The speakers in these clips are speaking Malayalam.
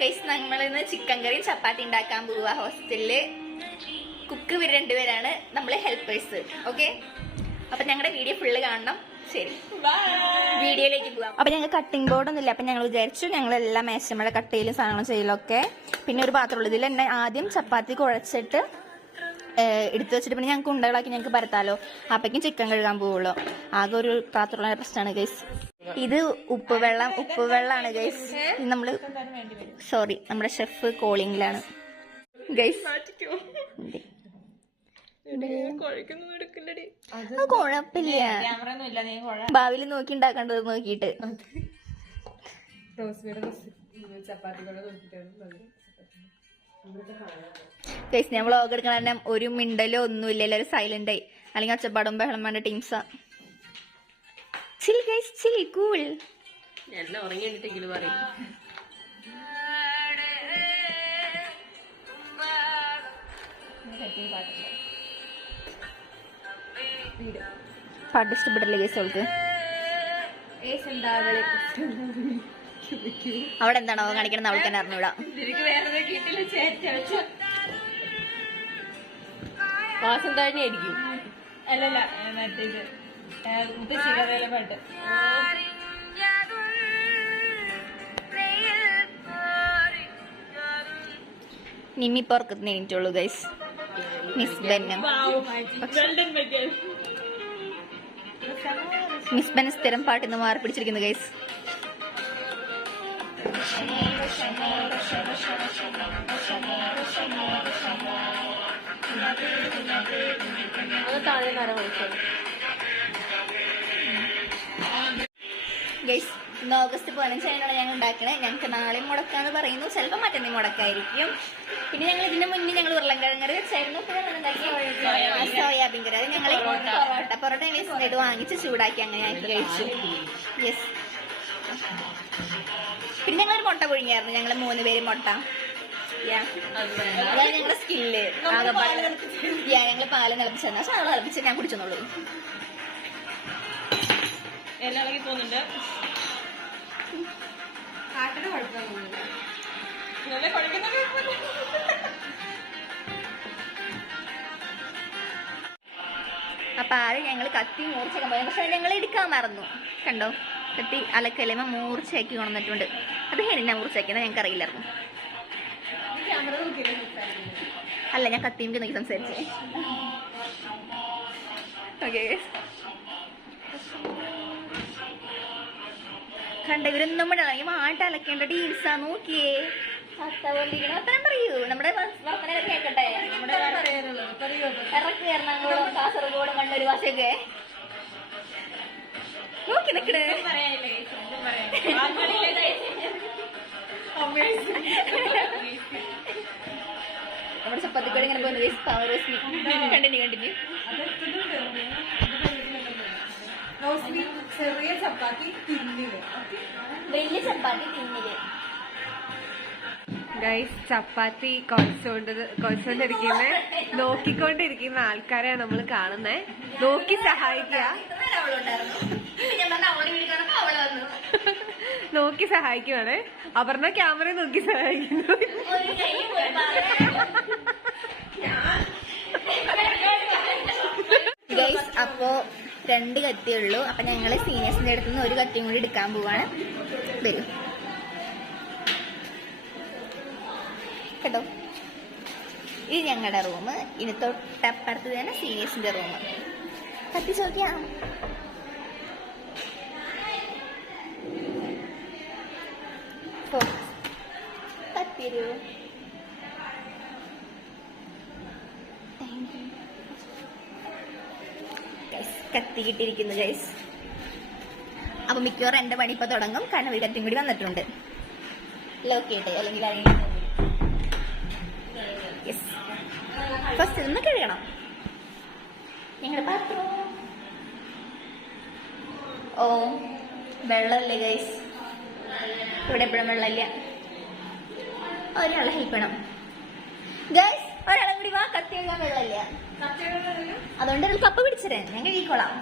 ഗൈസ് നമ്മളിന്ന് ചിക്കൻ കറിയും ചപ്പാത്തി ഉണ്ടാക്കാൻ പോവാ. ഹോസ്റ്റലില് കുക്ക് ഇവർ രണ്ടുപേരാണ്, നമ്മള് ഹെൽപ്പേഴ്സ്. ഓക്കെ, അപ്പൊ ഞങ്ങളുടെ വീഡിയോ ഫുള്ള് കാണണം. ശരി, വീഡിയോയിലേക്ക് പോവാം. അപ്പൊ ഞങ്ങൾ കട്ടിംഗ് ബോർഡ് ഒന്നുമില്ല, അപ്പൊ ഞങ്ങൾ വിചാരിച്ചു ഞങ്ങളെല്ലാം മേശമ്മയുടെ കട്ടയിലും സാധനങ്ങൾ ചെയ്യലൊക്കെ. പിന്നെ ഒരു പാത്രമുള്ളൂ. ഇതിൽ തന്നെ ആദ്യം ചപ്പാത്തി കുഴച്ചിട്ട് എടുത്തു വെച്ചിട്ട് പിന്നെ ഞങ്ങൾക്ക് ഉണ്ടകളാക്കി ഞങ്ങൾക്ക് പരത്താലോ. അപ്പേക്കും ചിക്കൻ കഴുകാൻ പോവുള്ളൂ. ആകെ ഒരു പാത്രമുള്ള പ്രശ്നമാണ് ഗൈസ്. ഇത് ഉപ്പുവെള്ളമാണ് ഗൈസ്. ഇത് നമ്മള് സോറി, നമ്മുടെ ഷെഫ് കോളിംഗിലാണ് ഗൈസ്. കുഴപ്പമില്ല, ഭാവിയിൽ നോക്കി ഉണ്ടാക്കേണ്ടത് നോക്കിയിട്ട്. ഗൈസ് ഞാൻ വ്ളോഗ് എടുക്കണ തന്നെ ഒരു മിണ്ടലോ ഒന്നുമില്ല, എല്ലാവരും സൈലന്റ് ആയി. അല്ലെങ്കിൽ ഒച്ചപ്പാടും ബഹളം വേണ്ട ടീംസാ. ചിൽ ഗൈസ്, ചിൽ, കൂൾ. പാട്ട് ഇഷ്ടപ്പെട്ടില്ലേ ഗൈസ് അവൾക്ക്? അവിടെ എന്താണോ കാണിക്കണം അവൾക്ക് തന്നെ അറിഞ്ഞൂടാ. വാസന്തായിരിക്കും. അല്ലല്ല, മറ്റേത് ശിവവേല പാട്ട്. നിമ്മി പുറക്കത്തിന് എണീറ്റുള്ളൂ ഗൈസ്. മിസ് ബെന്നും മിസ് ബെൻ സ്ഥിരം പാട്ടിന്ന് മാറി പിടിച്ചിരിക്കുന്നു ഗൈസ്. ഗൈസ് ഇന്ന് ഓഗസ്റ്റ് 15 ഞങ്ങൾ ഉണ്ടാക്കണേ. ഞങ്ങൾക്ക് നാളെ മുടക്കാന്ന് പറയുന്നു, ചിലപ്പോൾ മറ്റന്നേ മുടക്കായിരിക്കും. പിന്നെ ഞങ്ങൾ ഇതിന്റെ മുന്നേ ഞങ്ങൾ ഉരുളൻകിഴങ്ങ് വെച്ചായിരുന്നു. സോയാബീൻ കറി, അത് ഞങ്ങൾ പൊറോട്ട വേസ്റ്റ് വാങ്ങിച്ച് ചൂടാക്കി അങ്ങനെ ഞങ്ങൾക്ക് കഴിച്ചു. യെസ്. പിന്നെ ഞങ്ങളൊരു മുട്ട പുഴുങ്ങിയായിരുന്നു, ഞങ്ങൾ 3 പേര് മുട്ട. അതാണ് ഞങ്ങളുടെ സ്കില്ല്. ഞങ്ങൾ പാല് തിളപ്പിച്ചായിരുന്നു. പക്ഷെ അത് തിളപ്പിച്ച് ഞാൻ കുടിച്ചെന്നുള്ളൂ. എല്ലാവരും പോകുന്നുണ്ട്. അപ്പൊ ആദ്യം ഞങ്ങൾ കത്തി മൂർച്ചയൊക്കെ പോയത്, പക്ഷെ ഞങ്ങൾ എടുക്കാൻ മറന്നു. കണ്ടോ, കത്തി അലക്കലേമ മൂർച്ചയാക്കി കൊണ്ടിട്ടുണ്ട്. അത് ഹെനിനാ മൂർച്ചയാക്കിയെന്ന് ഞങ്ങൾക്ക് അറിയില്ലായിരുന്നു. അല്ല, ഞാൻ കത്തിയും നോക്കി സംസാരിച്ചേ. ഓക്കെ, കണ്ട ഇവരൊന്നും മാട്ട് അലക്കേണ്ട ടീംസാ. നോക്കിയേ, അത്രയും പറയൂ. നമ്മുടെ വർത്തനൊക്കെ കേക്കട്ടെ. ഇറക്കി എറണാകുളം കാസർഗോഡ് കണ്ണൂർ ഭാഷയൊക്കെ നോക്കി നിക്കണേ. നമ്മുടെ ചപ്പാത്തിക്കോട് ഇങ്ങനെ പോകുന്നത് കണ്ടിന്യൂ. ചെറിയ ചപ്പാത്തി തിന്നില്, വലിയ ചപ്പാത്തി തിന്നില്. ഗൈസ്, ചപ്പാത്തി കുഴച്ചോണ്ടിരിക്കുന്ന നോക്കിക്കൊണ്ടിരിക്കുന്ന ആൾക്കാരെയാണ് നമ്മൾ കാണുന്നത്. നോക്കി സഹായിക്കുക, നോക്കി സഹായിക്കുവാണ്. അപർണ ക്യാമറ നോക്കി സഹായിക്കുന്നു. അപ്പോ 2 കത്തിയുള്ളൂ. അപ്പൊ ഞങ്ങള് സീനിയേഴ്സിന്റെ അടുത്ത് നിന്ന് 1 കത്തിയും കൂടി എടുക്കാൻ പോവാണ്. വരും കേട്ടോ. ഇത് ഞങ്ങളുടെ റൂം. ഇനി തൊട്ടപ്പുറത്ത് തന്നെ സീനിയേഴ്സിന്റെ റൂം. കത്തിച്ച് നോക്കിയാ കത്തിരൂ. കത്തി കിട്ടിയിരിക്കുന്നു ഗൈസ്. അപ്പൊ മിക്കവാറും എന്റെ പണി ഇപ്പൊ തുടങ്ങും, കാരണം ഒരു കത്തിയും കൂടി വന്നിട്ടുണ്ട്. ലോക്കിയിട്ട് അല്ലെങ്കിൽ ഫസ്റ്റ് ഇന്ന് കഴുകണം ഞങ്ങളുടെ പാത്രം. ഓ, വെള്ളമില്ലേ ഗൈസ്? ഇവിടെ എപ്പോഴും വെള്ളമില്ല. ഒരാളെ ഹെൽപ്പ് ചെയ്യണം ഗൈസ്. ഒരാളെ കൂടി വാ, കത്തി കഴുകാൻ വെള്ളമില്ല. അതുകൊണ്ട് ഒരു കപ്പ് പിടിച്ചിരേ, ഞാൻ കഴുകിക്കോളാം.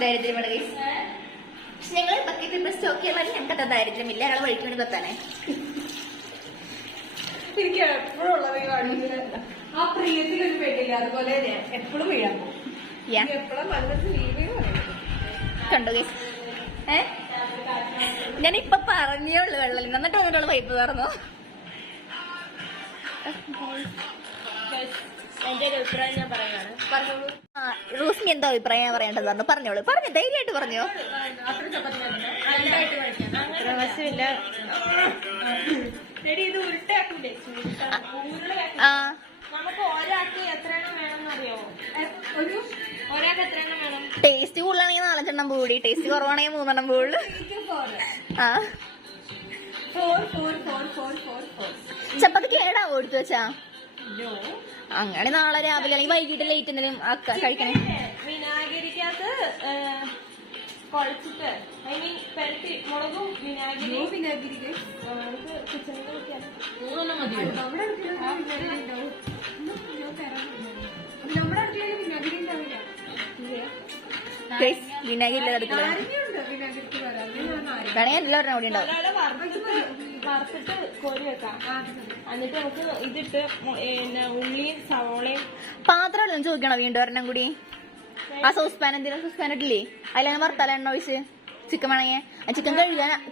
ദരിദ്രമാണ് ഗൈസ്. ഞങ്ങൾ തുടങ്ങിയിട്ട് ഇപ്പൊ സ്റ്റോക്ക് ചെയ്യാൻ ഞങ്ങൾക്ക് തന്നായിരുന്നില്ല ഒരാളെ വഴിക്ക് വേണ്ടി തത്താനേ. എനിക്ക് എപ്പോഴും ഉള്ളത് ഈ വഴിയില് ആ പ്രിയത്തിലൊരു പെട്ടില്ല, അതുപോലെ എപ്പോഴും വീഴാൻ പോകും. എപ്പോഴും മനസ്സിൽ ലീവ് പറയുന്നത് കണ്ടോ ഗൈസ്? ഞാനിപ്പൊ പറഞ്ഞേ ഉള്ളു വെള്ളം, എന്നിട്ട് വന്നിട്ടുള്ള പൈപ്പ് തുറന്നു. എന്റെ ഒരു അഭിപ്രായം ഞാൻ പറയുകയാണ്. പറഞ്ഞോളൂ. റോസ്മി എന്താ അഭിപ്രായം പറയേണ്ടത് പറഞ്ഞു? പറഞ്ഞോളൂ, പറഞ്ഞു, ധൈര്യമായിട്ട് പറഞ്ഞോ. പ്രവാസമില്ല. ഇത് ഉരുട്ടാക്കൂലേ? ആ നമുക്ക് ഒരാൾക്ക് എത്ര എണ്ണം വേണമെന്ന് അറിയാമോ? ഒരാൾക്ക് എത്ര എണ്ണം വേണം? ടേസ്റ്റ് കൂടുതലാണെങ്കിൽ 4 എണ്ണം പൂടി, ടേസ്റ്റ് കുറവാണെങ്കിൽ 3 എണ്ണം പൂള്. ആ ചപ്പാത്തി കേടാവോ എടുത്തു വെച്ചാ? അങ്ങനെ നാളെ രാവിലെ അല്ലെങ്കിൽ വൈകിട്ട് ലേറ്റ് എന്തെങ്കിലും കഴിക്കണേ. വിനാഗിരിക്കകത്ത് കുഴച്ചിട്ട് ഐ മീൻ പെരട്ടി മുളകും വിനാഗിരി വിനാഗിരി ഇല്ല എടുക്കില്ല. വേണമെങ്കിൽ എല്ലാവരും കൂടി ഉണ്ടാവും. വറുത്തിട്ട് കോരി വെക്കാം. എന്നിട്ട് നമുക്ക് ഇതിട്ട് ഉള്ളിയും സവോളയും. പാത്രം ചോദിക്കണോ വീണ്ടും ഒരെണ്ണം കൂടി? ആ സോസ്പാൻ എന്തെങ്കിലും സോസ്പാൻ ഇട്ടില്ലേ? അതിലാണ് വറുത്താല എണ്ണ ഒഴിച്ച് ചിക്കൻ വേണമെങ്കിൽ.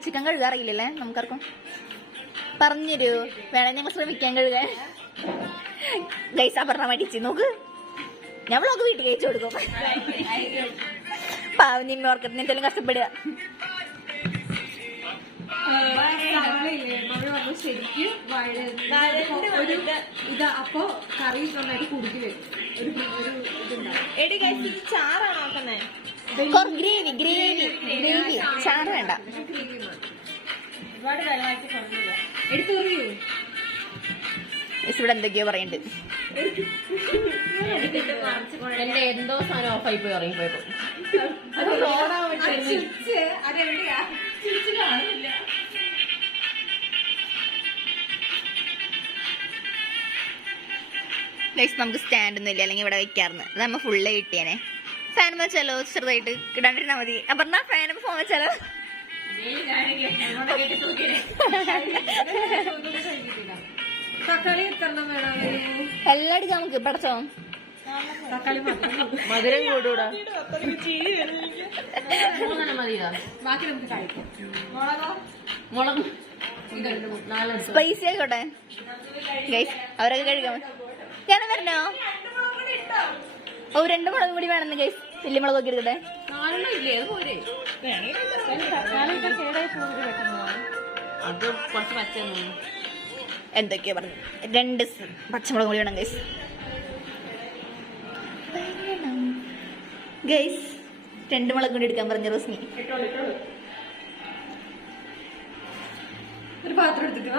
ചിക്കൻ കഴുകാൻ അറിയില്ലല്ലേ നമുക്കാർക്കും? പറഞ്ഞുതരൂ, വേണമെങ്കിൽ ഞങ്ങൾ ശ്രമിക്കാൻ കഴുകാൻ. ഗൈസ പറഞ്ഞ മടിച്ച് നോക്ക്, ഞമ്മളൊക്കെ വീട്ടിൽ കഴിച്ചു കൊടുക്കും. പാവം നിമ്മ ഓർക്കത്തിന് എന്തെങ്കിലും കഷ്ടപ്പെടുക. ശരിക്കും ഇത് അപ്പൊ കറി നന്നായിട്ട് കുടുക്കി വരും. ചാറാണോ ആക്കുന്നത്? ഗ്രേവി ചാറ് വേണ്ട. ഒരുപാട് വെള്ളമാക്കി കൊണ്ടില്ല. എടുത്തെറിയൂ. ഇവിടെ എന്തൊക്കെയോ പറയുന്നുണ്ട്. എന്റെ എന്തോ സാധനം ഓഫായി പോയി ഇറങ്ങിപ്പോയപ്പോ. അതെവിടെയാ? കാണില്ല. നമുക്ക് സ്റ്റാൻഡ് ഒന്നും ഇല്ല, അല്ലെങ്കിൽ ഇവിടെ വെക്കാറുണ്ട്. അത് നമ്മ ഫുള്ള് കിട്ടിയാനെ. ഫാൻ വെച്ചാലോ? ചെറുതായിട്ട് ഇടാണ്ടിരുന്നാ മതി. അപ്പൊ ഫാൻ ഫോൺ വെച്ചാലോ? തക്കാളി എത്രണ്ണം വേണം? എല്ലാം എടുക്കാം നമുക്ക്. പടച്ചോ തക്കാളി മധുരം കൂടൂടാ. ബാക്കി നമുക്ക് കഴിക്കാം. മുളക് സ്പൈസി ആയിക്കോട്ടെ ഗൈസ്. അവരൊക്കെ കഴിക്കാൻ ഞാൻ വരണോ? 2 മുളക് കൂടി വേണമെന്ന് ഗൈസ്. വലിയ മുളക് ഒക്കെ എടുക്കട്ടെ. എന്തൊക്കെയാ പറഞ്ഞു? 2 പച്ചമുളക് കൂടി വേണം ഗൈസ്. ഗൈസ് 2 മുളക് കൂടി എടുക്കാൻ പറഞ്ഞു റോസ്മി. ഒരു പാത്രം എടുത്തിട്ട്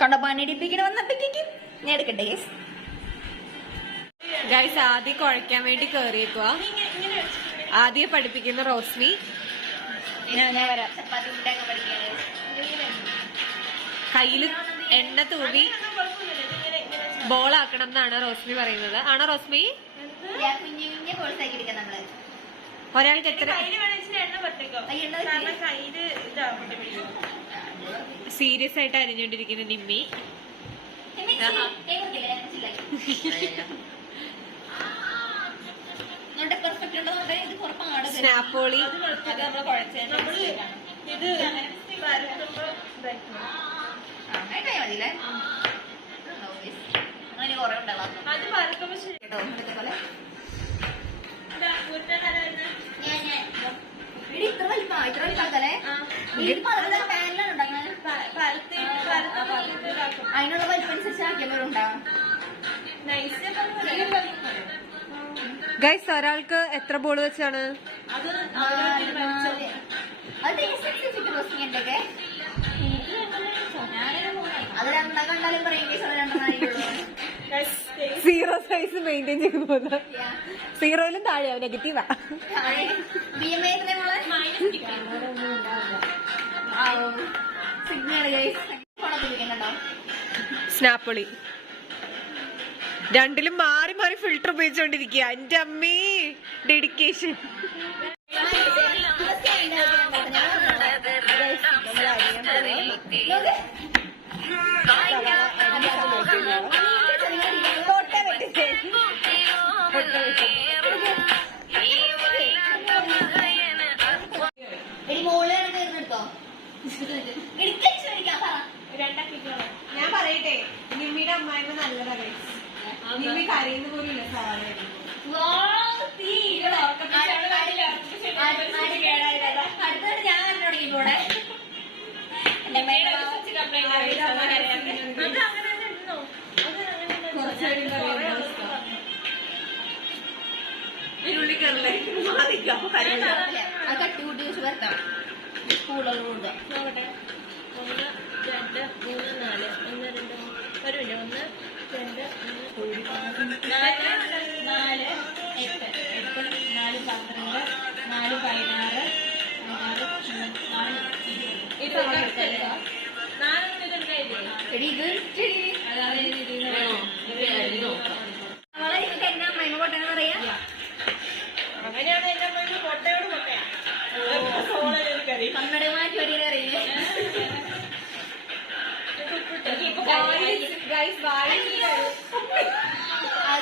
കണ്ട പണിടിപ്പിക്കണ വന്നപ്പോഴേക്കും ഞാൻ എടുക്കട്ടെ ഗൈസ്. ഗൈസ് ആദ്യം കുഴയ്ക്കാൻ വേണ്ടി കേറിയേക്കുക. ആദ്യം പഠിപ്പിക്കുന്ന റോസ്മി. കയ്യില് എണ്ണ തൂവി ബോളാക്കണം എന്നാണ് റോസ്മി പറയുന്നത്. ആണോ റോസ്മി? ഒരാൾക്ക് എത്ര? സീരിയസ് ആയിട്ട് അരിഞ്ഞോണ്ടിരിക്കുന്ന നിമ്മി. സ്നാപ്പോളി. അതിനുള്ള വലിപ്പനുസരിച്ച് ആക്കിയവരുണ്ടാവും. ഗൈസ് ഒരാൾക്ക് എത്ര ബോൾ വെച്ചാണ്? സീറോ സൈസ് മെയിൻറ്റെയിൻ ചെയ്ത് പോകുന്നത്. സീറോയിലും താഴെയാവും. നെഗറ്റീവാ. സ്നാപ്പൊളി രണ്ടിലും മാറി മാറി ഫിൽറ്റർ ഉപയോഗിച്ചോണ്ടിരിക്കുക. എന്റെ അമ്മേ ഡെഡിക്കേഷൻ. ഞാൻ പറയട്ടെ, നിമ്മിയുടെ അമ്മായിമ്മ നല്ലതാ guys. നിമ്മി കരയുന്ന പോലും ഇല്ല സവാള അടുത്തത് ഞാൻ തുടങ്ങി കൂടെ കട്ടുകൂട്ടി വെച്ച് വരത്താം സ്കൂളുകൾ കൊടുക്കാം. 1, 2, 3, 4 1, 2, ഒരു മിനിറ്റ് 1, 2, 3, 4, 4, 8, 4, 12, 4, 16, എടി ഇത് അവളെ എനിക്ക് എന്നെ അമ്മ പൊട്ടാന്ന് പറയാ. അങ്ങനെയാണ് എന്റെ അമ്മ പൊട്ടയോട് പൊട്ടയാ കണ്ണട മാറ്റി വരിക അറിയില്ലേ.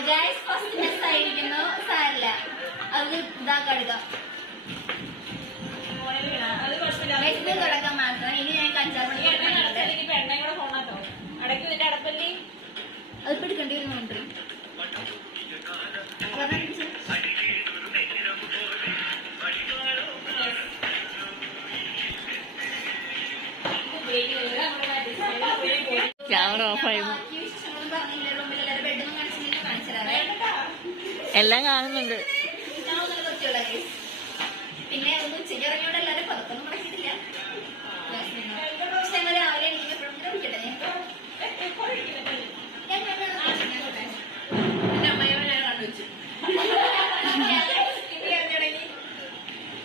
ഗൈസ് ഫസ്റ്റ് മിസ് ആയിരിക്കുന്നു, സാരില്ല അത് ഇതാക്കാം. അത് കുഴപ്പമില്ല. ഇത് തുടക്കം മാത്രം. ഇനി ഞാൻ 5-6 മണിക്ക് എണ്ണയും കൂടെ പോണോ അടയ്ക്ക് നിന്റെ അടപ്പല്ലേ അത് പിടിക്കേണ്ടി വരുന്നുണ്ട്. ക്യാമറ ഓഫായി എല്ലാം കാണുന്നുണ്ട്. പിന്നെ ഒന്ന് ഉച്ചയ്ക്ക് ഇറങ്ങിയോടെ എല്ലാവരും പുറത്തൊന്നും പഠിച്ചിട്ടില്ല. പക്ഷെ രാവിലെ എനിക്ക് എപ്പോഴും വിളിക്കട്ടെ ഞാൻ എന്റെ അമ്മയോ ഞാൻ കണ്ടുവച്ചു.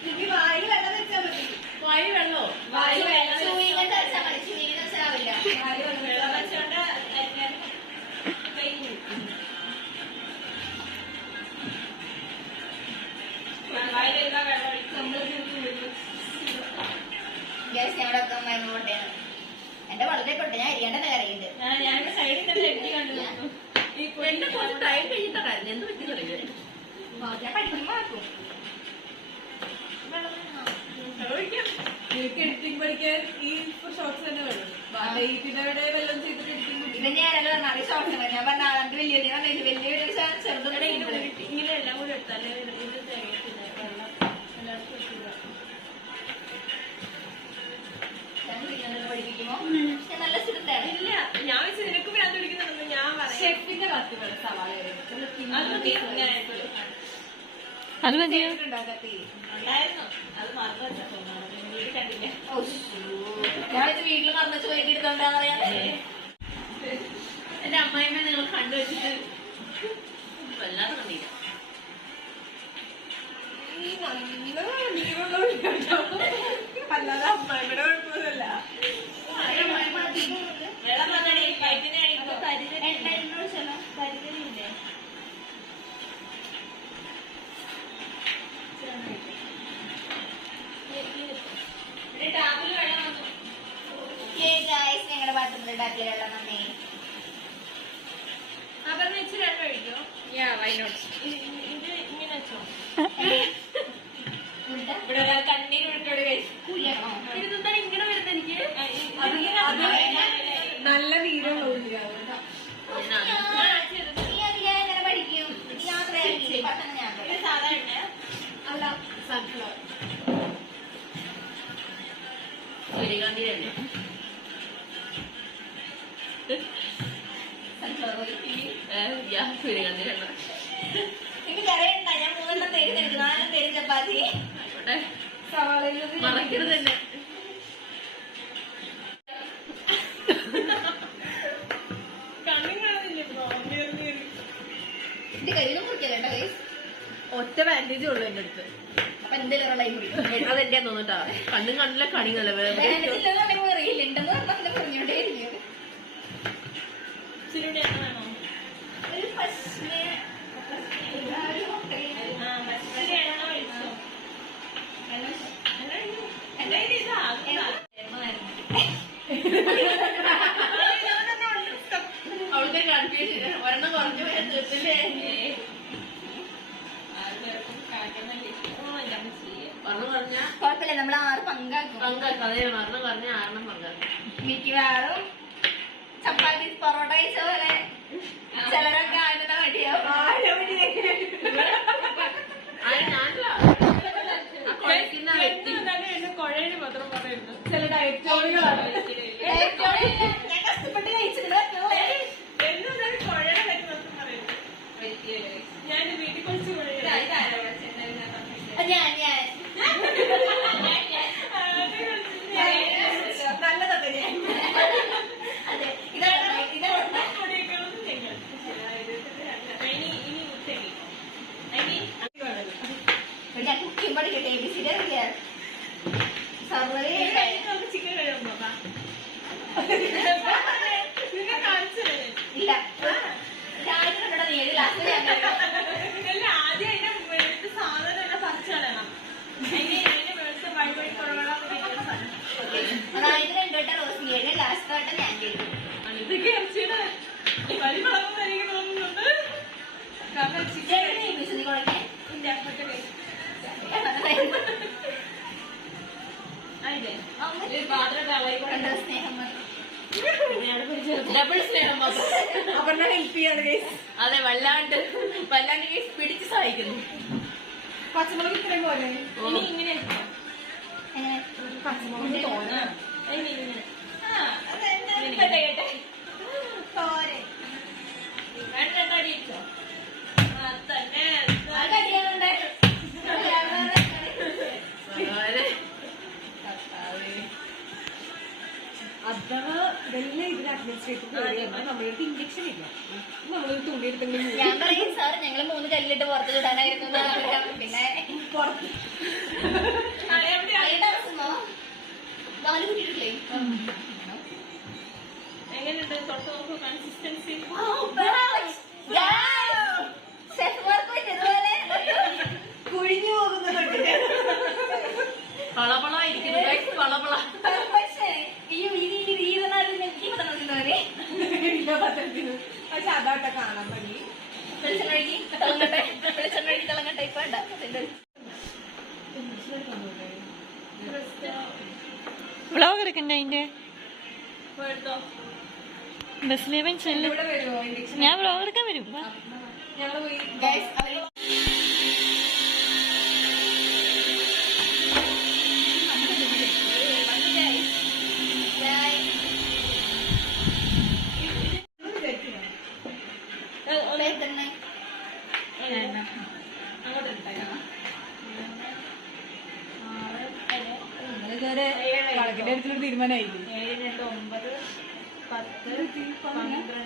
നിമ്മി വായിൽ വെള്ളം വെച്ചാൽ മതി. വായി വെള്ളോ? ചൂയിങ്ങനെ തളിച്ചാൽ മതി. ചൂയിങ്ങനെ വെച്ചാവില്ല. വെള്ളം വെച്ചോണ്ട് ഗ്യാസ് ഞങ്ങളൊക്കെ മരുന്ന് പൊട്ടയാണ്. എന്റെ വളരെ പൊട്ട ഞാൻ അരിയാണ്ട് തന്നെ കരയുണ്ട്. ഞാൻ സൈഡിൽ തന്നെ എഴുതി കണ്ടു. എന്റെ കുറച്ച് ടൈം കഴിഞ്ഞിട്ടാ കാര്യം എന്ത് പറ്റി തുടങ്ങി ഞാൻ പഠിക്കുമ്പോ ആക്കും. എനിക്ക് എഡിറ്റിംഗ് പഠിക്കാൻ ഈ ഷോർട്സ് തന്നെ വേണം. ഇതിനവിടെ വെള്ളം ചെയ്തിട്ട് എഡിറ്റിംഗ് ഇത് ഞാനല്ല പറഞ്ഞ ഷോർട്സ് ഞാൻ പറഞ്ഞ ആളുണ്ട് വലിയ വലിയൊരു ചെറുതും ഇങ്ങനെ എല്ലാം കൂടെ എടുത്താലേ ഇത് തികയത്തില്ല. വെള്ളം എല്ലാവർക്കും ഇട്ടില്ല. പഠിപ്പിക്കുമ്പോ പക്ഷെ നല്ല സ്റ്റുഡന്റാണ്. ഇല്ല ഞാൻ വെച്ച് നിനക്ക് ഭ്രാന്ത് പിടിക്കുന്നുണ്ടെന്ന് ഞാൻ പറയാം. ഷെഫിന്റെ കത്തി വേണം സവാള അത് മതിയോ? ഉണ്ടായിരുന്നു അത് മറന്നു വെച്ചോ വീട് കണ്ടില്ല. ഞാൻ ഇത് വീട്ടിൽ മറന്നു പോയിട്ട് എടുത്തോണ്ടാന്ന് പറയാ. എന്റെ അമ്മായിമ്മ നിങ്ങൾ കണ്ടുവച്ചിട്ട് വല്ലാതെ കണ്ടില്ല. അല്ലാതെ അമ്മായിയുടെ കുഴപ്പമൊന്നുമല്ല. വെള്ളം വന്നടി വയറ്റിനെ അടിക്കുമ്പോ കരുതലില്ലേ ടാപ്പില് വെള്ളം വന്നു. ഞങ്ങളുടെ ബാത്റൂമിൽ ടാപ്പിൽ വെള്ളം വന്നേ. അപ്പൊ ഇച്ചിരി വെള്ളം ഒഴിക്കോ? ഇത് ഇങ്ങനെ വെച്ചോ. ഇവിടെ ഒരാൾ കണ്ണീര് വിട്ടോട് കഴിച്ചു. ഇതെന്താണ് ഇങ്ങനെ വരുന്നത് എനിക്ക്? നല്ല നീരുള്ള ഉള്ളിയാ. പഠിക്കും ഞാൻ ഇത് സാധാരണ അല്ല സൺഫ്ലവർ. സൂര്യകാന്തി തന്നെ. സൂര്യകാന്തി തന്നെ. എനിക്കറിയണ്ട ഞാൻ 3 പേര് തരും 4 പേര് ചപ്പാത്തി. സവാളയിൽ മറക്കരുത് തന്നെ. എന്റെ കയ്യിലും മുറിക്കല്ലോ ഗൈസ്. ഒറ്റ ബാൻഡേജ് ഉള്ളു എന്റെ അടുത്ത്. അപ്പൊ എന്തെങ്കിലും ലൈഫ് മുറിക്കും. അതെന്റെ തോന്നിട്ടാ. കണ്ണും കണ്ണിലെ കണിങ്ങല്ല ബാൻഡേജില്ലെന്ന് അറിയില്ല. ഉണ്ടെന്ന് പറഞ്ഞാൽ പറഞ്ഞോണ്ടേ ഇരിക്കും. ഇച്ചിരി വേണോ? ഒരു പശ്മ ഇച്ചിരി എണ്ണ ഒഴിച്ചോ. എന്റെ കയ്യിൽ ഇതാ അവളുടെ കൺഫ്യൂഷൻ ഒരെണ്ണം കുറഞ്ഞു പോയാൽ തീർത്തില്ലേ. ആർക്കും കാട്ടുന്നില്ല. ചെയ്യാം പറഞ്ഞു പറഞ്ഞ കുഴപ്പമില്ല, നമ്മൾ 6 പങ്കാക്കും. പങ്കാക്കും. അതേ പറഞ്ഞു പറഞ്ഞ 6 പങ്കാക്കും. മിക്കവാറും ചപ്പാത്തി പൊറോട്ട കഴിച്ച പോലെ ചിലരൊക്കെ ആരുടെ മടിയാവും. അത് ഞാനല്ല കുഴക്കുന്ന വ്യക്തി. കുഴയിൽ മാത്രം പറയുന്നു ചില ഡയറ്റോറികളാണ് ഞാൻ കഷ്ടപ്പെട്ട് കഴിച്ചിട്ടുണ്ട്. എന്നാലും കുഴയുടെ കാര്യം മാത്രം പറയുന്നു. ഞാൻ വീട്ടിൽ കുറച്ച് നല്ലതൊക്കെ ഞാൻ അതെ, ഇതാണ് ഞാൻ കുക്കിംഗ് പഠിക്കട്ടെ. ABCD അറിയാം. സർവേ ചിക്കൻ കഴിയുമ്പോ ഇല്ല, രാവിലെ 7 ഗ്ലാസ് ഞാൻ കഴിക്കും. ആദ്യം അതിന്റെ വെളുത്ത് സാധനം എല്ലാം പറിച്ചടണം. അതിന്റെ വെളുത്ത് വഴി കുറവെള്ളം അതായത് 2 വട്ടം റോസ്റ്റ് 7, ലാസ്റ്റ് വട്ടം ഞാൻ കഴിക്കും. ഇതൊക്കെ ഇറച്ചിയുടെ വലിവളർന്ന് എനിക്ക് തോന്നുന്നുണ്ട്. കാരണം ചിക്കൻ ABCD കുഴക്കാൻ ഇല്ല മറ്റേ സ്നേഹം മാത്രം. ഡബിൾ സ്നേഹം മാത്രം. അവരുടെ ഹെൽപ്പ് ചെയ്യാതെ അതെ, വല്ലാണ്ട് കേസ് പിടിച്ച് സഹായിക്കുന്നു. പച്ചമുളക് ഇത്രയും പോലെ ഇനി ഇങ്ങനെ എങ്ങനെ പച്ചമുളക് തോന്നാണ് തോരെ രണ്ടടിച്ചോ തന്നെ അതടിയാനുണ്ട്. അഥവാ ഇതെല്ലാം ഇതിന് അഡ്മിനിസ്ട്രേറ്റീവ് നമ്മളൊരു ഇഞ്ചക്ഷൻ ഇല്ല. നമ്മളൊരു തുണി എടുത്തെങ്കിലും ഞാൻ പറയും സാർ ഞങ്ങള് 3 കല്ലിട്ട് പുറത്ത് ഇടാനായിരുന്നു എന്ന് പറഞ്ഞിട്ടാണ്. പിന്നെ പുറത്ത് കുട്ടിയിട്ടില്ലേ? എങ്ങനെയുണ്ട് തൊട്ട് നോക്കൂ കൺസിസ്റ്റൻസി. കുഴിഞ്ഞു പോകുന്നുണ്ട്. വളവളായിരിക്കുന്നു വളവള. പക്ഷേ ഈ പക്ഷെ അതാട്ടെ കാണാൻ പറ്റി. വെളിച്ചെണ്ണ തിളങ്ങട്ടെ. ഇപ്പൊ വേണ്ട. വ്ളോഗ് എടുക്കണ്ടേ അതിന്റെ ബസ്ലീവൻ ചെല്ലു. ഇവിടെ വരുമോ ഇഞ്ചക്ഷൻ? ഞാൻ വ്ളോഗ് എടുക്കാൻ വരും. ഞങ്ങള് പോയി Guys, അവര് ഇതുവരെ വളക്കിന്റെ അടുത്തൊരു തീരുമാനമായി. 7, 2, 9, 10, 12, 16, 18,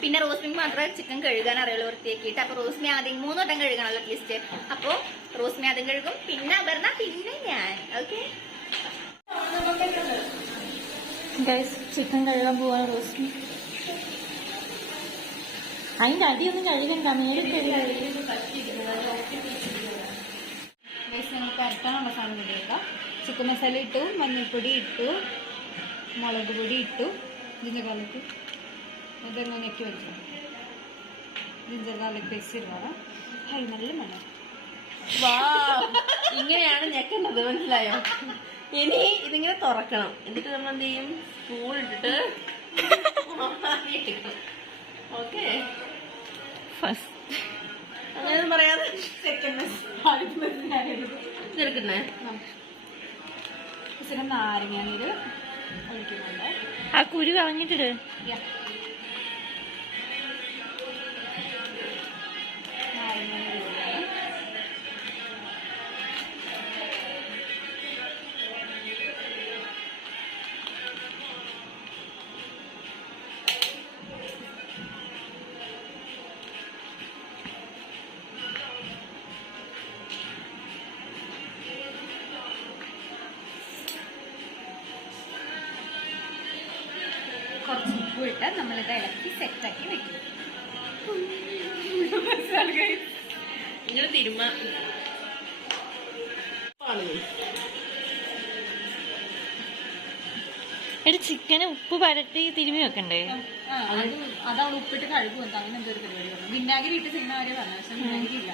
പിന്നെ റോസ്മിക്ക് മാത്രമേ ചിക്കൻ കഴുകാൻ അറിയുള്ളൂ വൃത്തിയാക്കിയിട്ട്. അപ്പൊ റോസ്മി ആദ്യം 3 വട്ടം കഴുകണല്ലോ അറ്റ്ലീസ്റ്റ്. അപ്പൊ റോസ്മി ആദ്യം കഴുകും, പിന്നെ അപർണ, പിന്നെ ഞാൻ. ഓക്കെ, ചിക്കൻ കഴുകാൻ പോവാണ് റോസ്മി. അതിന്റെ അടിയൊന്നും കഴുകണ്ട, മേളിൽ നിങ്ങൾക്ക് അരക്കാനുള്ള സാധനം റെഡിയാക്കാം. ചിക്കൻ മസാല ഇട്ടു, മഞ്ഞൾപ്പൊടി ഇട്ടു, മുളക് പൊടി ഇട്ടു, ജിഞ്ചർ ഗാർലിക് അതെങ്ങനെ ഞെക്കി വെച്ചു. ജിഞ്ചർ ഗാർലിക് പേസ്റ്റ് ഇടുവാണ്. ഹൈ നല്ല മണം. ഇങ്ങനെയാണ് ഞെക്കേണ്ടത്, മനസ്സിലായോ? ഇനി ഇതിങ്ങനെ തുറക്കണം. എന്നിട്ട് നമ്മൾ എന്ത് ചെയ്യും? സ്പൂൺ ഇട്ടിട്ട് ഓക്കെ. അങ്ങനെ പറയാതെ ഇതെടുക്കണേ. നാരങ്ങ നീര് ഒഴിക്കുന്നുണ്ട്. ആ കുരു കളഞ്ഞിട്ടിട്. നാരങ്ങ നീര് കുറച്ച് ഉപ്പ് ഇട്ട ഇട്ടിട്ട് നമ്മളിത് ഇളക്കി സെറ്റാക്കി വെക്കും. ഇങ്ങനെ തിരുമ്മ എടി ചിക്കന് ഉപ്പ് പരട്ടി തിരുമ്മി വെക്കണ്ടേ? അതവിടെ ഉപ്പിട്ട് കഴുകും. അങ്ങനെ എന്തൊരു പരിപാടി വിനാഗിരി ഇട്ട് ചെയ്യുന്ന കാര്യം പറഞ്ഞു. പക്ഷെ വിനാഗിരി ഇല്ല.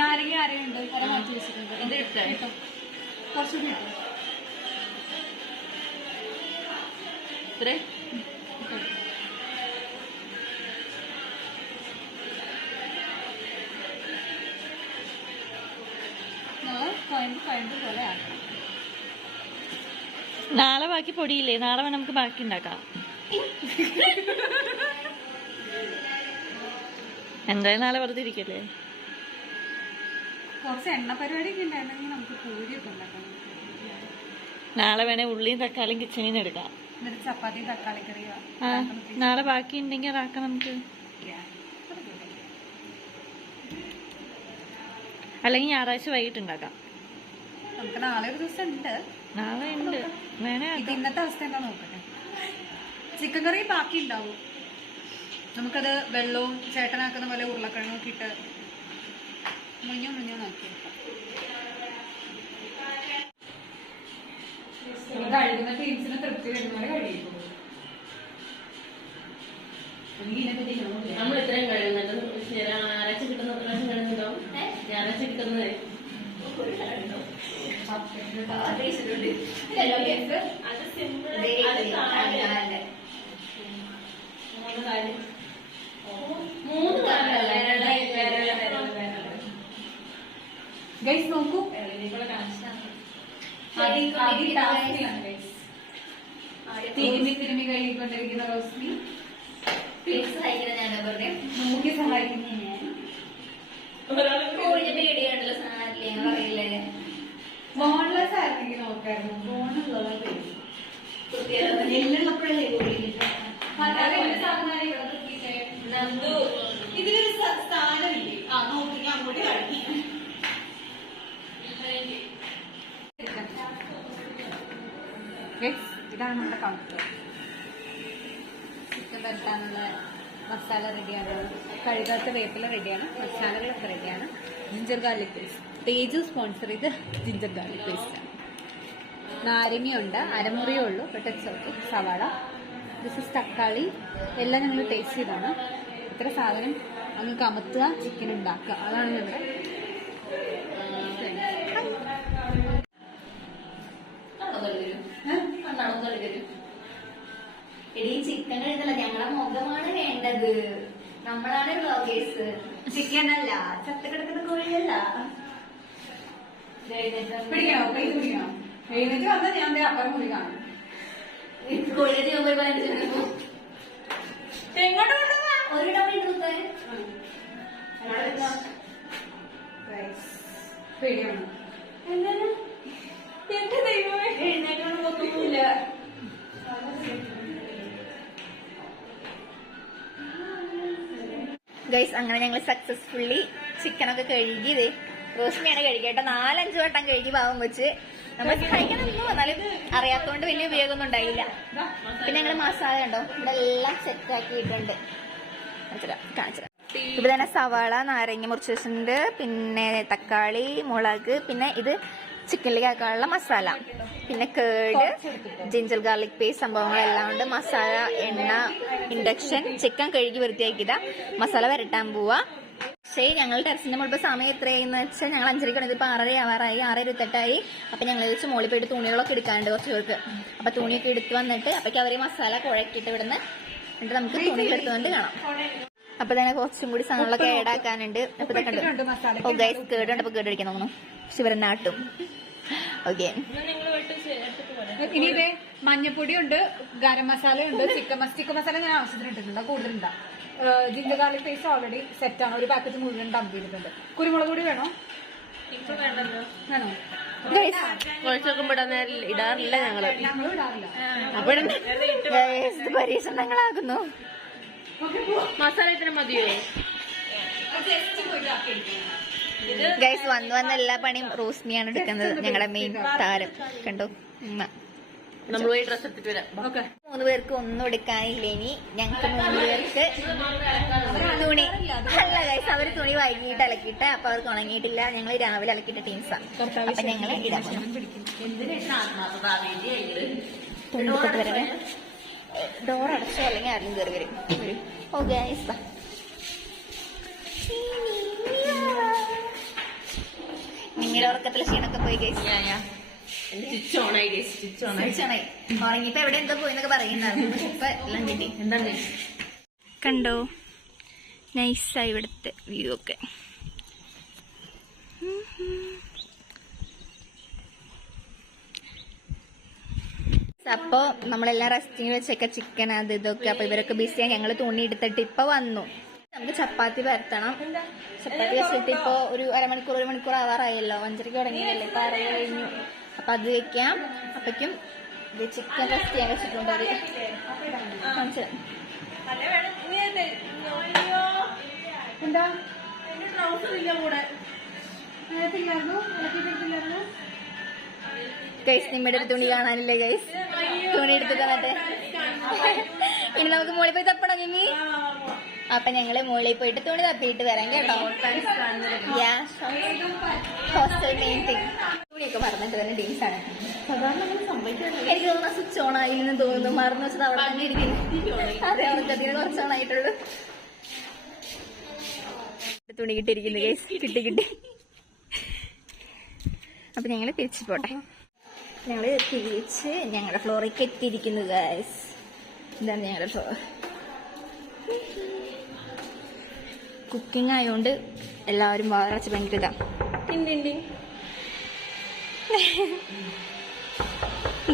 നാരങ്ങ ആരെയുണ്ട് കുറെ മാറ്റി വെച്ചിട്ടുണ്ട്. ഇത് ഇട്ടോ കുറച്ചുകൂടി ഇട്ടോ. ഇത്രേ കുഴമ്പ് പോലെ ആക്കണം. നാളെ ബാക്കി പൊടിയില്ലേ? നാളെ വേണം നമുക്ക് ബാക്കി ഉണ്ടാക്കാം. എന്തായാലും നാളെ വെറുതെ ഇരിക്കല്ലേ. കുറച്ച് എണ്ണ പരിപാടിയൊക്കെ ഉണ്ടായിരുന്നെങ്കിൽ നമുക്ക് പൂരിയൊക്കെ ഉണ്ടാക്കാം. നാളെ വേണേ ഉള്ളിയും തക്കാളിയും കിച്ചണിൽ നിന്ന് എടുക്കാം. എന്നിട്ട് ചപ്പാത്തിയും തക്കാളി കറിയോ. നാളെ ബാക്കി ഉണ്ടെങ്കിൽ അതാക്കാം നമുക്ക്. അല്ലെങ്കിൽ ഞായറാഴ്ച വൈകിട്ട് ഉണ്ടാക്കാം. നമുക്ക് നാളെ ഒരു ദിവസം ഉണ്ട്. നാളെ ഉണ്ട് വേണേ. ഇത് ഇന്നത്തെ അവസ്ഥ എന്താ നോക്കട്ടെ. ചിക്കൻ കറി ബാക്കി ഉണ്ടാവും. നമുക്കത് വെള്ളവും ചേട്ടനാക്കുന്ന പോലെ ഉരുളക്കിഴങ്ങും ഒക്കെ ഇട്ട് മുഞ്ഞോ നോക്കിയെടുക്കാം. കഴിക്കുന്ന ടീംസിന് തൃപ്തി വരുന്ന പോലെ കഴിയും. നമ്മൾ ഇത്രയും കഴിയുന്നുണ്ട്. ഞായറാഴ്ച കിട്ടുന്ന എത്ര പ്രാവശ്യം കഴിയുന്നുണ്ടാവും? ഞായറാഴ്ച കിട്ടുന്നത് ഗൈസ് നോക്കൂ. തിരുമ്മി കഴുകിക്കൊണ്ടിരിക്കുന്ന റോസ്മി നോക്കി സഹായിക്കുന്നു. ബോൺലെസ് ആയിരുന്നെങ്കിൽ നോക്കായിരുന്നു. ബോണുള്ളത് ഇതിലൊരു സ്ഥാനമില്ലേ? നോക്കി അങ്ങോട്ട് കാണിക്കും. ഇതാണ് നമ്മുടെ കൗണ്ടർ. ചിക്കൻ പരത്താനുള്ള മസാല റെഡിയാണ്. കഴുകാത്ത വേപ്പില റെഡിയാണ്. മസാലകളൊക്കെ റെഡിയാണ്. Ginger garlic paste page sponsor ചെയ്ത് ജിഞ്ചർ ഗാർലിക് പേസ്റ്റ് ആണ്. നാരങ്ങയുണ്ട്. അരമുറിയേ ഉള്ളൂ. But it's okay. സവാള, ദിസ് ഇസ് തക്കാളി. എല്ലാം ഞങ്ങൾ ടേസ്റ്റ് ചെയ്താണ്. ഇത്ര സാധനം അങ്ങ് കമത്തുക, ചിക്കൻ ഉണ്ടാക്കുക. അതാണ് ഞങ്ങളുടെ ചിക്കൻ കഴിക്കല്ല, ഞങ്ങളെ മുഖമാണ് വേണ്ടത്. നമ്മളാണ് വ്ളോഗേഴ്സ്. ചിക്കൻ അല്ല, ചത്ത കിടക്കുന്ന കോഴിയല്ല. പിടിക്കണോ? കൈ പിടിക്കണോ? എഴുന്നേറ്റ് വന്നാൽ ഞാൻ അപ്പുറം മുറി കാണും. കോഴിയെ എങ്ങോട്ട് ഒരു ഡബിൾ പേടിയാണോ? എന്റെ ദൈവമേ, എഴുന്നേറ്റോട് നോക്കുന്നില്ല. ഗൈസ്, അങ്ങനെ ഞങ്ങൾ സക്സസ്ഫുള്ളി ചിക്കനൊക്കെ കഴുകിയത് റോസ്മിയാണ് കഴുകിയിട്ട് 4-5 വട്ടം കഴുകി പാവം വെച്ച് നമ്മൾ കഴിക്കണമെന്ന് വന്നാലും അറിയാത്തോണ്ട് വലിയ ഉപയോഗമൊന്നും ഉണ്ടായില്ല. പിന്നെ ഞങ്ങൾ മസാല കണ്ടോ ഇവിടെ എല്ലാം സെറ്റാക്കിയിട്ടുണ്ട്. കാണിച്ചത് ഇപ്പൊ തന്നെ സവാള, നാരങ്ങ മുറിച്ച് വെച്ചിട്ടുണ്ട്. പിന്നെ തക്കാളി, മുളക്, പിന്നെ ഇത് ചിക്കനിലേക്ക് ആക്കാനുള്ള മസാല, പിന്നെ കേട്, ജിഞ്ചർ ഗാർലിക് പേസ്റ്റ്, സംഭവങ്ങളെല്ലാം ഉണ്ട്. മസാല, എണ്ണ, ഇൻഡക്ഷൻ, ചിക്കൻ കഴുകി വൃത്തിയാക്കിയതാ. മസാല വരട്ടാൻ പോവാ. പക്ഷേ ഞങ്ങൾ ടെറസിന്റെ മുകളിൽ സമയം എത്രയായിന്ന് വെച്ചാൽ ഞങ്ങൾ 5:30 ഇപ്പൊ 6:30 ആവാറായി, 6:28. അപ്പൊ ഞങ്ങൾ വെച്ച് മോളിൽ പോയിട്ട് തുണികളൊക്കെ എടുക്കാനുണ്ട് കുറച്ച് പേർക്ക്. അപ്പൊ തുണിയൊക്കെ എടുത്ത് വന്നിട്ട് അപ്പൊക്ക് അവര് മസാല കുഴക്കിട്ട് വിടുന്ന എന്നിട്ട് നമുക്ക് തുണികൾ എടുത്തുകൊണ്ട് കാണാം. അപ്പൊ തന്നെ കുറച്ചും കൂടി സാധനങ്ങളൊക്കെ ഏടാക്കാനുണ്ട്. അപ്പൊ ഓ ഗൈസ്, കേടുണ്ട്. അപ്പൊ കേടടിക്കാൻ തോന്നുന്നു. ശിവരനാട്ടും. ഓക്കെ, ഇനി ഇതേ മഞ്ഞപ്പൊടി ഉണ്ട്, ഗരം മസാല ഉണ്ട്, ചിക്കൻ മസാല ഞാൻ ആവശ്യത്തിന് ഇട്ടിട്ടുണ്ട്. കൂടുതലുണ്ടാ. ജിഞ്ചർ ഗാർലിക് പേസ്റ്റ് ഓൾറെഡി സെറ്റാണ്. ഒരു പാക്കറ്റ് മുഴുവൻ ഡംപ് ചെയ്തിട്ടുണ്ട്. കുരുമുളക് പൊടി വേണോ? വേണോ? കുറച്ചൊക്കെ ഇടാറില്ല ഞങ്ങള്. ഞങ്ങളും ഇടാറില്ല. പരീക്ഷണങ്ങളാകുന്നു. മസാല ഇത്ര മതിയോ? ഗൈസ്, വന്ന് എല്ലാ പണിയും റോസ്മിയാണ് എടുക്കുന്നത്. ഞങ്ങളുടെ മെയിൻ താരം കണ്ടോ. നമ്മൾ പോയി ഡ്രസ് എടുത്തിട്ട് വരാം. ഓക്കെ. 3 പേർക്ക് ഒന്നും എടുക്കാനില്ല ഇനി. ഞങ്ങൾക്ക് 3 പേർക്ക് തുണി അല്ല ഗൈസ്, അവര് തുണി വൈകിട്ട് അലക്കിയിട്ട് അപ്പൊ അവർക്ക് ഉണങ്ങിയിട്ടില്ല. ഞങ്ങൾ രാവിലെ അലക്കിയിട്ട് ടീംസാ. അപ്പൊ ഞങ്ങള് ഇടാൻ തുണിപ്പെട്ട് വരവേ. ഡോർ അടച്ചോ അല്ലെങ്കിൽ ആരെങ്കിലും കയറി വരും. ഓ ഗൈസ്, നിങ്ങളുടെ ഉറക്കത്തിലെ ക്ഷീണൊക്കെ പോയി ഗൈസ്. ഉറങ്ങിയപ്പോ എവിടെ എന്തോ പോയിന്നൊക്കെ പറയുന്നുണ്ടായിരുന്നു. ഇപ്പൊ എല്ലാം കിട്ടി. എന്താണ് കണ്ടോ നൈസായി ഇവിടുത്തെ വ്യൂ ഒക്കെ. അപ്പൊ നമ്മളെല്ലാം റെസ്റ്റിംഗ് വെച്ചൊക്കെ ചിക്കൻ അത് ഇതൊക്കെ. അപ്പൊ ഇവരൊക്കെ ബിസിയാണ്. ഞങ്ങള് തുണി എടുത്തിട്ട് ഇപ്പൊ വന്നു. നമുക്ക് ചപ്പാത്തി പരത്തണം. ചപ്പാത്തി വെച്ചിട്ട് ഇപ്പൊ ഒരു അരമണിക്കൂർ 1 മണിക്കൂർ ആവാറായല്ലോ. 5:30 തുടങ്ങിയതല്ലേ, ഇപ്പൊ 6 കഴിഞ്ഞു. അപ്പൊ അത് വെക്കാം. അപ്പക്കും ചിക്കൻ റെസ്റ്റ് ചെയ്യാൻ വെച്ചിട്ടുണ്ട്. അത് എന്താ ഗൈസ്, നിമ്മയുടെ ഒരു തുണി കാണാനില്ലേ ഗൈസ്? തുണി എടുത്തിട്ട് വന്നിട്ട് ഇനി നമുക്ക് മുകളിൽ പോയി തപ്പണം മിമ്മി. അപ്പൊ ഞങ്ങള് മുകളിൽ പോയിട്ട് തുണി തപ്പിയിട്ട് വരാം കേട്ടോ. Hostel main thing. തുണിയൊക്കെ മറന്നിട്ട് തന്നെ ഡീംസാണ്. എനിക്ക് തോന്നുന്ന സ്വിച്ച് ഓൺ ആയില്ലെന്ന് തോന്നുന്നു. മറന്നു വെച്ചത് അവിടെ തന്നെ ഇരിക്കുന്നു. അതെ, അവർക്കതിന് കുറച്ച് ഓൺ ആയിട്ടുള്ളൂ. തുണി കിട്ടിയിരിക്കുന്നു ഗൈസ്. കിട്ടി. അപ്പൊ ഞങ്ങള് തിരിച്ചു പോട്ടെ. ഞങ്ങള് തിരിച്ച് ഞങ്ങളുടെ ഫ്ലോറിലേക്ക് എത്തിയിരിക്കുന്നു ഗൈസ്. ഇതാണ് ഞങ്ങളുടെ ഫ്ലോർ. കുക്കിംഗ് ആയതുകൊണ്ട് എല്ലാവരും വാറച്ച് ഭയങ്കര ഇതാ.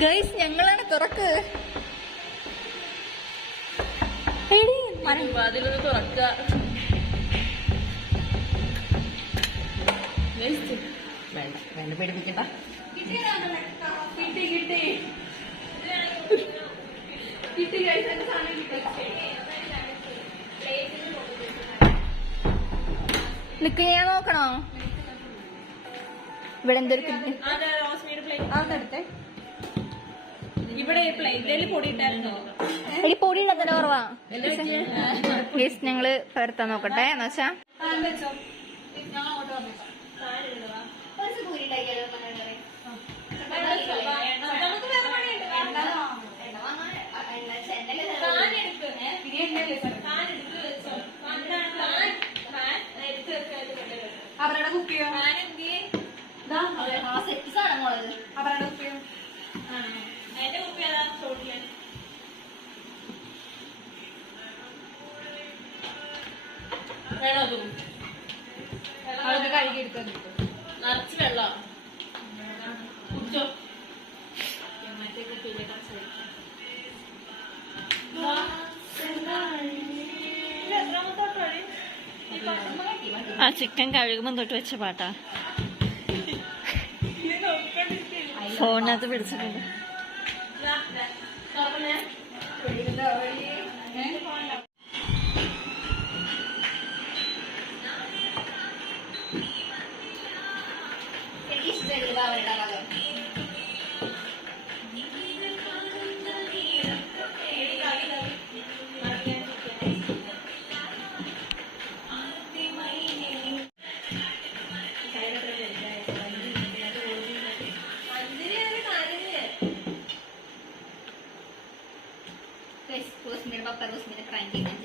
ഗൈസ്, ഞങ്ങളാണ് തുറക്ക്. അതിലൊന്ന് തുറക്കുക. വേണ്ട പേടിപ്പിക്കണ്ട. നിക്ക്, ഞാൻ നോക്കണോ? ഇവിടെ എന്തൊരു അതെടുത്തേ. ഇവിടെ പ്ലേറ്റിൽ പൊടിയിട്ടായിരുന്നോ? എടി പൊടി ഇടാത്തന്നെ കുറവാ. പ്ലീസ് ഞങ്ങള് പരത്താൻ നോക്കട്ടെ. എന്ന് വെച്ചാ അവരുടെ കുപ്പിയോ? അവരുടെ കുപ്പിയോ? വേണോ അതും? അതൊക്കെ കഴുകിയെടുക്കാൻ കിട്ടും. നിറച്ച് വെള്ളം കുടിച്ചോ. ആ ചിക്കൻ കഴുകുമ്പം തൊട്ട് വെച്ച പാട്ടാ. ഫോണിനകത്ത് പിടിച്ചിട്ടുണ്ട്. എനിക്കിഷ്ടമില്ല അവരുടെ ഭാഗം. റോസ്മിയുടെ പപ്പ റോസ്മിനെ പ്രാങ്ക് ചെയ്യാൻ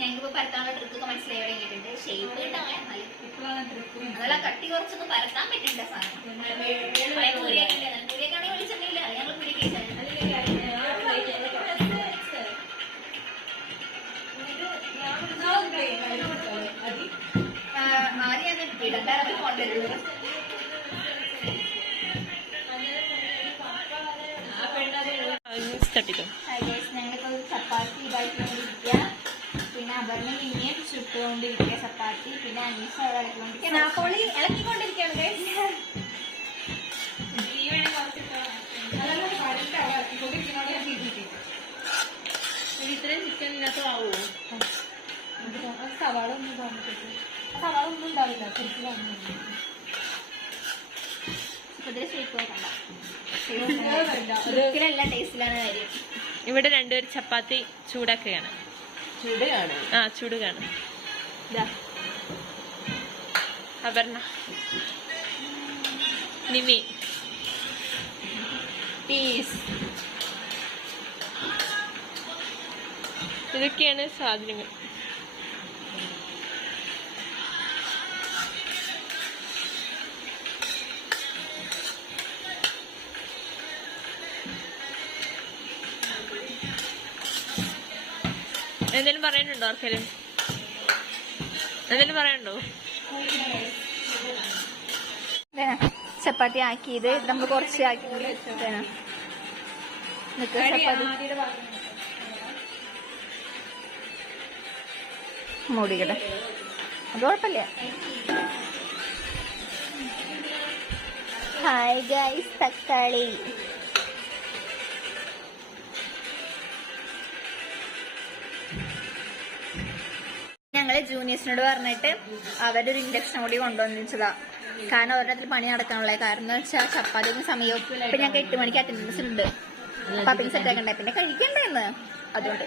ഞങ്ങൾക്ക് പരത്താനുള്ള ട്രിക്കൊക്കെ മനസ്സിലായി തുടങ്ങിയിട്ടുണ്ട്. ഷേപ്പ് കിട്ടാൻ അതല്ല, കട്ടി കുറച്ചൊക്കെ പരത്താൻ പറ്റില്ല സാധനം. പൂരിയൊക്കെയാണെങ്കിൽ വിളിച്ചിട്ടില്ല. ഞങ്ങൾ പൂരി ആദ്യം ഞാൻ ഇടണ്ടാറ് കൊണ്ടുവരുള്ളൂ. തട്ടിക്കോ. ഞങ്ങളിപ്പോ ചപ്പാത്തി ഇതായിക്കൊണ്ടിരിക്കുക. പിന്നെ അപർണ ഇനിയും ചുട്ടുകൊണ്ടിരിക്കുക ചപ്പാത്തി. പിന്നെ അനീഷ ഇളക്കിക്കൊണ്ടിരിക്കുകയാണ്. ഇത്രയും ചിക്കൻ ഇതിനകത്ത് ആവുമോ? സവാള ഒന്നും ഇടാൻ പറ്റും. സവാള ഒന്നും ഉണ്ടാവില്ല, ശരിക്കും കാണുന്നു. ഇതിൽ ഷേപ്പ് നോക്കണ്ട. അത് ഇതിലെല്ലാം ടേസ്റ്റിലാണ് കാര്യം. ഇവിടെ രണ്ടുപേർ ചപ്പാത്തി ചൂടാക്കുകയാണ്. ചൂടാണ്. ആ ചൂടുകയാണ്. ഇതാ അപർണ, നിമി, പീസ്. ഇതൊക്കെയാണ് സാധനങ്ങൾ. എന്തെങ്കിലും പറയാനുണ്ടോ ആർക്കെങ്കിലും? എന്തെങ്കിലും പറയാനുണ്ടോ? ചപ്പാത്തി ആക്കിയത് നമ്മൾ കുറച്ച് ആക്കിയത് ചപ്പാത്തി മൂടിക്കട്ടെ, അത് കുഴപ്പമില്ല. ഹായ് ഗൈസ്, തക്കാളി. ഞങ്ങള് ജൂനിയേഴ്സിനോട് പറഞ്ഞിട്ട് അവരൊരു ഇൻഡക്ഷൻ കൂടി കൊണ്ടുവന്നിച്ചതാ. കാരണം ഒരെണ്ണത്തിൽ പണി നടക്കാനുള്ള കാരണം എന്ന് വെച്ചാൽ ചപ്പാത്തിക്ക് സമയവും ഇപ്പൊ ഞങ്ങൾക്ക് 8 മണിക്ക് അറ്റൻഡൻസ് ഉണ്ട്. പപ്പിങ് സെറ്റ് ആക്കണ്ടേ, പിന്നെ കഴിക്കണ്ടേന്ന്. അതുകൊണ്ട്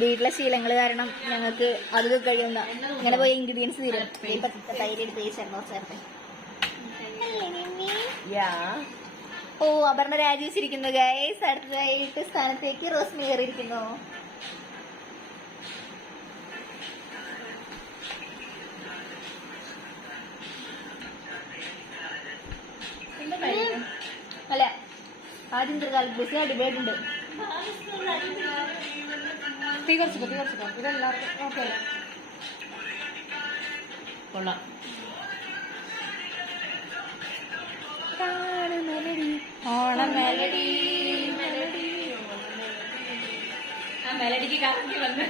വീട്ടിലെ ശീലങ്ങൾ കാരണം ഞങ്ങൾക്ക് അത് കഴിയുന്ന ഇങ്ങനെ പോയി ഇൻഗ്രീഡിയൻസ് തീരും. തൈര് എടുത്ത് ചേർന്ന് കുറച്ചേർത്തെ. ഓ, അപർണ രാജിവെച്ചിരിക്കുന്നു ഗൈസ്. അടുത്തതായിട്ട് സ്ഥാനത്തേക്ക് റോസ്മി കയറിയിരിക്കുന്നു. അല്ല, ആദ്യം ബസ് അടിപൊളിയായിട്ടുണ്ട്. തീ കുറച്ചിട്ടോ. ഇതെല്ലാവർക്കും ഓക്കെ അല്ലേ? കൊള്ളാം. ഓണം മെലഡി. ആ മെലഡിക്ക് കറക്കി വന്ന്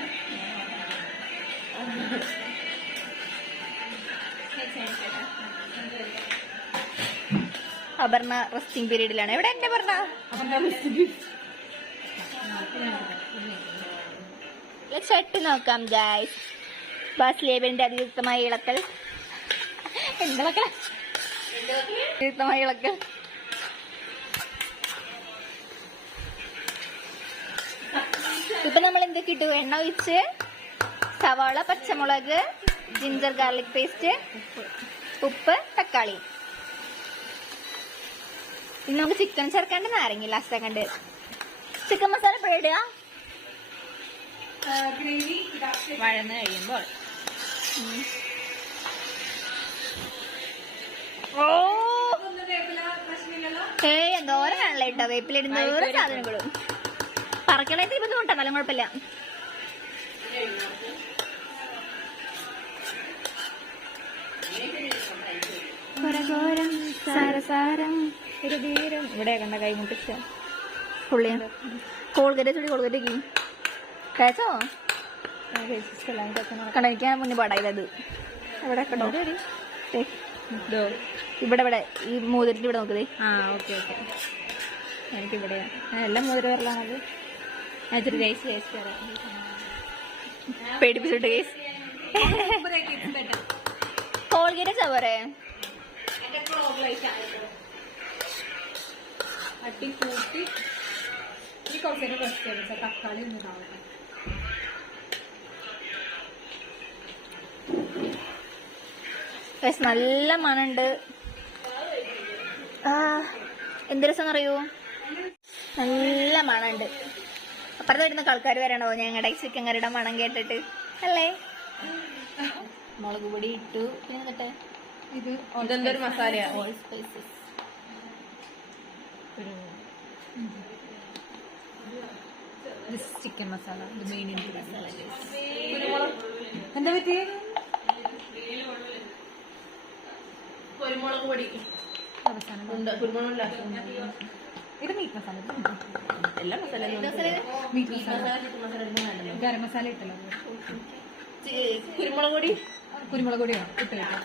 അപർണ റെസ്റ്റിംഗ് പീരീഡിലാണ്. എവിടെ എന്നെ പറഞ്ഞ ഷർട്ട് നോക്കാം ഗൈസ്. ബസ് ലേബലിന്റെ അതിയുക്തമായ ഇളക്കൽ. എന്തൊക്കെ അതിയുക്തമായ ഇളക്കൽ. ഇപ്പൊ നമ്മൾ എന്തൊക്കെ ഇട്ടു? എണ്ണ ഒഴിച്ച്, സവാള, പച്ചമുളക്, ജിഞ്ചർ ഗാർലിക് പേസ്റ്റ്, ഉപ്പ്, തക്കാളി. ഇനി നമുക്ക് ചിക്കൻ ചേർക്കാണ്ട് നാരങ്ങ ലാസ്റ്റ് ആക്കണ്ട്. ചിക്കൻ മസാല എപ്പോഴിടുക? ഗ്രേവി വഴന്ന് കഴിയുമ്പോൾ ഓ പ്രശ്നമില്ലല്ലോ. എന്തോരം വേണല്ലോ ഇട്ടോ വേപ്പിലിടുന്ന ഓരോ സാധനങ്ങളും. പറക്കണേക്ക് ബുദ്ധിമുട്ടാ, നല്ല കുഴപ്പമില്ല. ഘോരം സാരസാരം ഇരുതീരം. ഇവിടെ കണ്ട കൈ മുട്ടിച്ച പുള്ളിയ കോൾഗേറ്റ് ചുടി കോൾഗേറ്റേക്ക് കഴിച്ചോ? കണ്ട എനിക്ക് മുന്നേ പാടായത്. ഇവിടെ കണ്ടോ? ഇവിടെ ഈ മോതിരത്തിൽ ഇവിടെ നോക്കതേ. ആ ഓക്കെ ഓക്കെ. എനിക്കിവിടെ എല്ലാം മോതിര വരലാണത്. അതൊരു റൈസ് ടേസ്റ്റ് വരാം. പേടിപ്പിച്ചിട്ട് കേസ്. കോൾഗേറ്റ് ചവറേ അട്ടി കൂട്ടി ഈ കുറച്ചേരം റെസ്റ്റ് ചെയ്ത് തക്കാളി ഒന്ന് ഇതാവട്ടെ. നല്ല മണുണ്ട്. എന്ത് രസം അറിയൂ, നല്ല മണുണ്ട്. അപ്പുറത്ത് വരുന്ന ആൾക്കാർ വരണോ ഞങ്ങളുടെ ചിക്കൻ കറിയുടെ മണം കേട്ടിട്ട് അല്ലേ? മുളക് പൊടി ഇട്ടു. പിന്നെ എന്നിട്ട് ഇതെന്തൊരു മസാലയാ? All spices. Chicken masala main എന്താ പറ്റി? കുരുമുളക് പൊടി, അവസാനം കുരുമുളക്, ഇത് മീറ്റ് മസാല. എല്ലാ മസാലയും മീറ്റ് മസാല, ഗരം മസാല ഇട്ടല്ലോ. കുരുമുളക് പൊടി, കുരുമുളക് പൊടിയോ ഇട്ട് കേട്ടോ.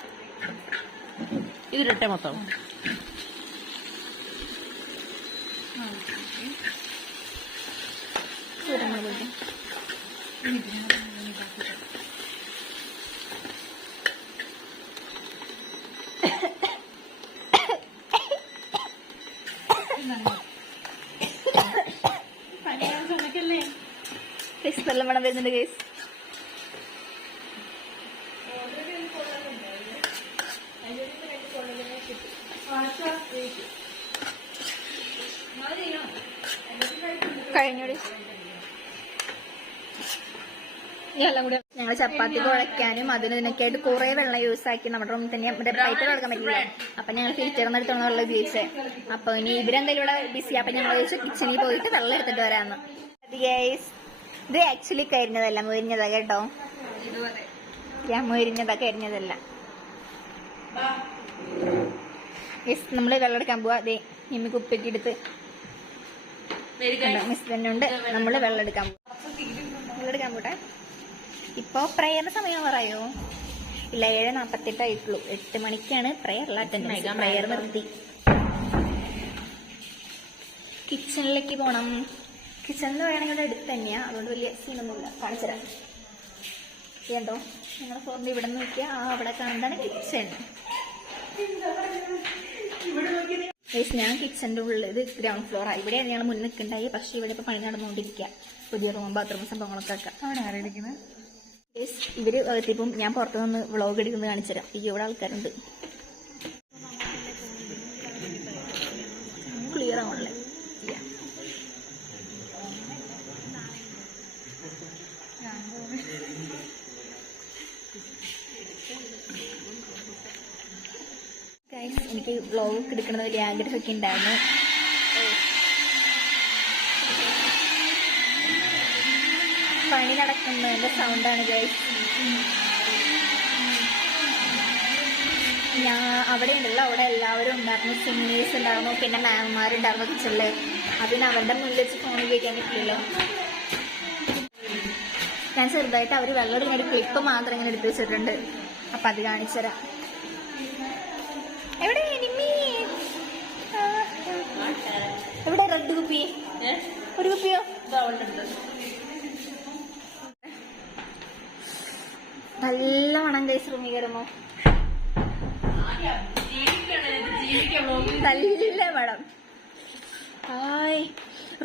ഇതിരട്ടെ മൊത്തം. വെള്ളം വേണം വരുന്നുണ്ട് ഗൈസ്. കഴിഞ്ഞോടി ഞങ്ങൾ ചപ്പാത്തി കുഴയ്ക്കാനും അതിനൊക്കെ ആയിട്ട് കുറെ വെള്ളം യൂസ് ആക്കി നമ്മുടെ റൂമിൽ തന്നെ പൈപ്പ് കിടക്കാൻ പറ്റില്ല. അപ്പൊ ഞങ്ങൾ ഫിൽറ്ററിന്ന് എടുത്തോണ്ട് വെള്ളം ഉപയോഗിച്ചേ. അപ്പൊ ഇനി ഇവരെന്തായാലും ഇവിടെ ബിസി. അപ്പൊ ഞങ്ങൾ ചോദിച്ചു കിച്ചണിൽ പോയിട്ട് വെള്ളം എടുത്തിട്ട് വരാന്ന്. ഇത് ആക്ച്വലി കരിഞ്ഞതല്ല, മുരിഞ്ഞതാ കേട്ടോ. മുരിഞ്ഞതാ, കരിഞ്ഞതല്ല. നമ്മള് വെള്ളം എടുക്കാൻ പോവാ. അതെ നിമ്മി കുപ്പിക്ക് എടുത്ത് മിസ് തന്നെ ഉണ്ട്. നമ്മള് വെള്ളം എടുക്കാൻ പോട്ടെ. ഇപ്പൊ പ്രയറിന് സമയം പറയോ? ഇല്ല, 7:48 ആയിട്ടുള്ളൂ. 8 മണിക്കാണ് പ്രയറിൽ അറ്റൻഡൻസ്. പ്രയർ നിർത്തി. കിച്ചണിലേക്ക് പോണം. കിച്ചണിൽ വേണമെങ്കിൽ ഇവിടെ അടുത്ത് തന്നെയാ, അതുകൊണ്ട് വലിയ സീനൊന്നുമില്ല. കാണിച്ചുതരാം. എന്തോ ഞങ്ങളുടെ ഫോറിന് ഇവിടെ നിന്ന് നോക്കിയാൽ അവിടെ കാണുന്നതാണ് കിച്ചൺ. ഞാൻ കിച്ചന്റെ ഉള്ളിൽ, ഇത് ഗ്രൗണ്ട് ഫ്ലോറാണ്. ഇവിടെ ഞങ്ങൾ മുന്നിൽ നിൽക്കുന്നുണ്ടായി. പക്ഷെ ഇവിടെ ഇപ്പൊ പണി നടന്നുകൊണ്ടിരിക്കുക. പുതിയ റൂം, ബാത്റൂം സംഭവങ്ങളൊക്കെ ആക്കാം. അവിടെ ആരെടുക്കുന്നത് ഇവര് എത്തിയപ്പം ഞാൻ പുറത്തുനിന്ന് വ്ളോഗ് എടുക്കുന്നത് കാണിച്ചുതരാം. ഇവിടെ ആൾക്കാരുണ്ട്. ക്ലിയർ ആവണല്ലേ? എനിക്ക് വ്ളോഗ് എടുക്കണമെന്ന് വലിയ ആഗ്രഹമൊക്കെ ഉണ്ടായിരുന്നു. പണി നടക്കുന്നതിന്റെ സൗണ്ടാണ് ഗൈസ്. ഞാൻ അവിടെ ഉണ്ടല്ലോ, അവിടെ എല്ലാവരും ഉണ്ടായിരുന്നു. സീനിയേഴ്സ് ഉണ്ടായിരുന്നു, പിന്നെ മാമുമാരുണ്ടായിരുന്നു കിച്ചണില്. അതിന് അവരുടെ മുന്നിൽ വെച്ച് ഫോൺ ഉപയോഗിക്കാൻ പറ്റില്ലല്ലോ. ഞാൻ ചെറുതായിട്ട് അവർ വെള്ളം എടുക്കുന്ന ഒരു ക്ലിപ്പ് മാത്രം ഇങ്ങനെ എടുത്തു വെച്ചിട്ടുണ്ട്. അപ്പൊ അത് കാണിച്ചുതരാം. എവിടെ എവിടെ റെഡ് കുപ്പി? ഒരു കുപ്പിയോ? നല്ല മണം ഗൈസ്. റൂമിൽ കയറുമോ? നല്ല മണം. ഹായ്,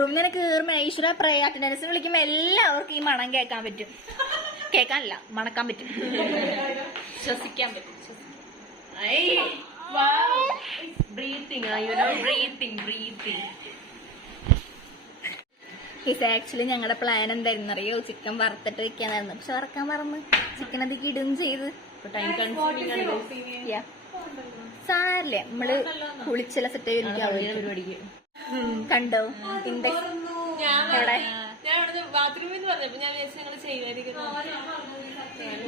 റൂമിൽ കയറുമ്പോ ഈശ്വര പ്രയ അറ്റൻഡൻസിന് വിളിക്കുമ്പോ എല്ലാവർക്കും ഈ മണം കേൾക്കാൻ പറ്റും. കേൾക്കാനല്ല, മണക്കാൻ പറ്റും, ശ്വസിക്കാൻ പറ്റും. ഇത് ആക്ച്വലി ഞങ്ങളുടെ പ്ലാൻ എന്തായിരുന്നു അറിയോ? ചിക്കൻ വറുത്തിട്ട് വെക്കാനായിരുന്നു. പക്ഷെ വറക്കാൻ മറന്ന് ചിക്കൻ അതിക്ക് ഇടും ചെയ്ത്. സാരല്ലേ, നമ്മള് കുളിച്ചെല്ലാം സെറ്റ് ചെയ്തിരിക്കും. കണ്ടോ എവിടെ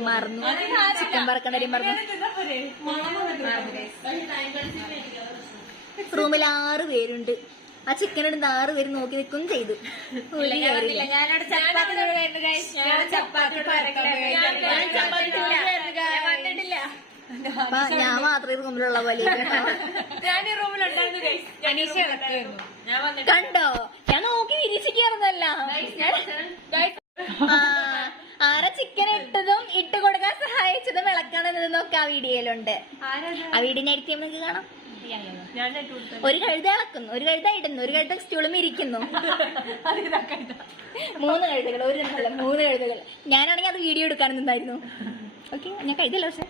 മറന്നു? ചിക്കൻ വറക്കണ കാര്യം മറന്നു. റൂമിൽ 6 പേരുണ്ട്. ആ ചിക്കൻ ഇടുന്ന 6 പേര് നോക്കി നിൽക്കും ചെയ്തു. ഞാൻ മാത്രമേ റൂമിലുള്ള പോലെ. കണ്ടോ, ഞാൻ നോക്കി നിരീക്ഷിക്കാറുന്നല്ല. ആരെ ചിക്കൻ ഇട്ടതും ഇട്ട് കൊടുക്കാൻ സഹായിച്ചതും ഇളക്കണമെന്നൊക്കെ ആ വീഡിയോയിലുണ്ട്. ആ വീഡിയോ ഞാൻ എടുത്ത് നമുക്ക് കാണാം. ഒരു കഴുത ഇളക്കുന്നു, ഒരു കഴുത ഇടുന്നു, ഒരു കഴുത സ്റ്റൂളും ഇരിക്കുന്നു. 3 കഴുതകൾ, ഒരു 3 കഴുതകൾ. ഞാനാണെങ്കിൽ അത് വീഡിയോ എടുക്കാൻ നിന്നായിരുന്നു. ഓക്കെ, ഞാൻ കഴുതല്ല. പക്ഷെ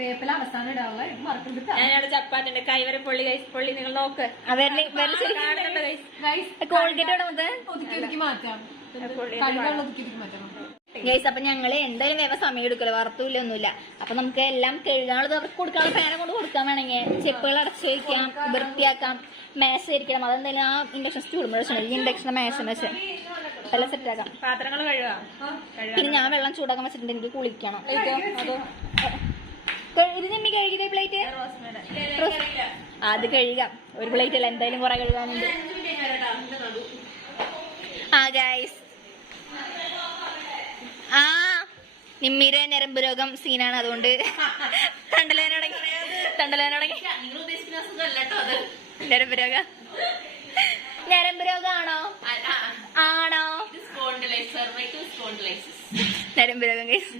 വേപ്പില അവസാനം ഇടാവുക മറക്കണ്ട. ഞാനവിടെ ചപ്പാത്തിന്റെ കൈവരെ പൊള്ളി പൊള്ളി നിങ്ങൾ നോക്ക്. ഒതുക്കി മാറ്റാം. ഗൈസ്, അപ്പൊ ഞങ്ങള് എന്തായാലും വേറെ സമയം എടുക്കല്ലോ, വറുത്തൂല്ല ഒന്നുമില്ല. അപ്പൊ നമുക്ക് എല്ലാം കഴുകാനുള്ളത് അവർക്ക് കൊടുക്കാനുള്ള ഫാനെ കൊണ്ട് കൊടുക്കാൻ വേണമെങ്കിൽ ചെപ്പുകൾ അടച്ചു വയ്ക്കാം, വൃത്തിയാക്കാം, മേശ ഇരിക്കണം. അതെന്തായാലും ആ ഇൻഡക്ഷൻ സ്റ്റൂൾ ഇൻഡക്ഷൻ മേശ എല്ലാം സെറ്റ് ആക്കാം. പാത്രങ്ങൾ കഴുകാം. പിന്നെ ഞാൻ വെള്ളം ചൂടാക്കാൻ വെച്ചിട്ടുണ്ട്. എനിക്ക് കുളിക്കണം. അതോ ഇത് നിമ്മി കഴുകിയ പ്ലേറ്റ്? അത് കഴുകാം. ഒരു പ്ലേറ്റ് അല്ല, എന്തായാലും കുറെ കഴുകാനുണ്ട്. ആ ഗൈസ്, ആ നിമ്മിയുടെ ഞരമ്പ് രോഗം സീനാണ്. അതുകൊണ്ട് തണ്ടലേനടങ്ങി ഞരമ്പ് രോഗം. ഞരമ്പ് രോഗമാണോ? ആണോ? ഞരമ്പ് രോഗം ഗൈസ്.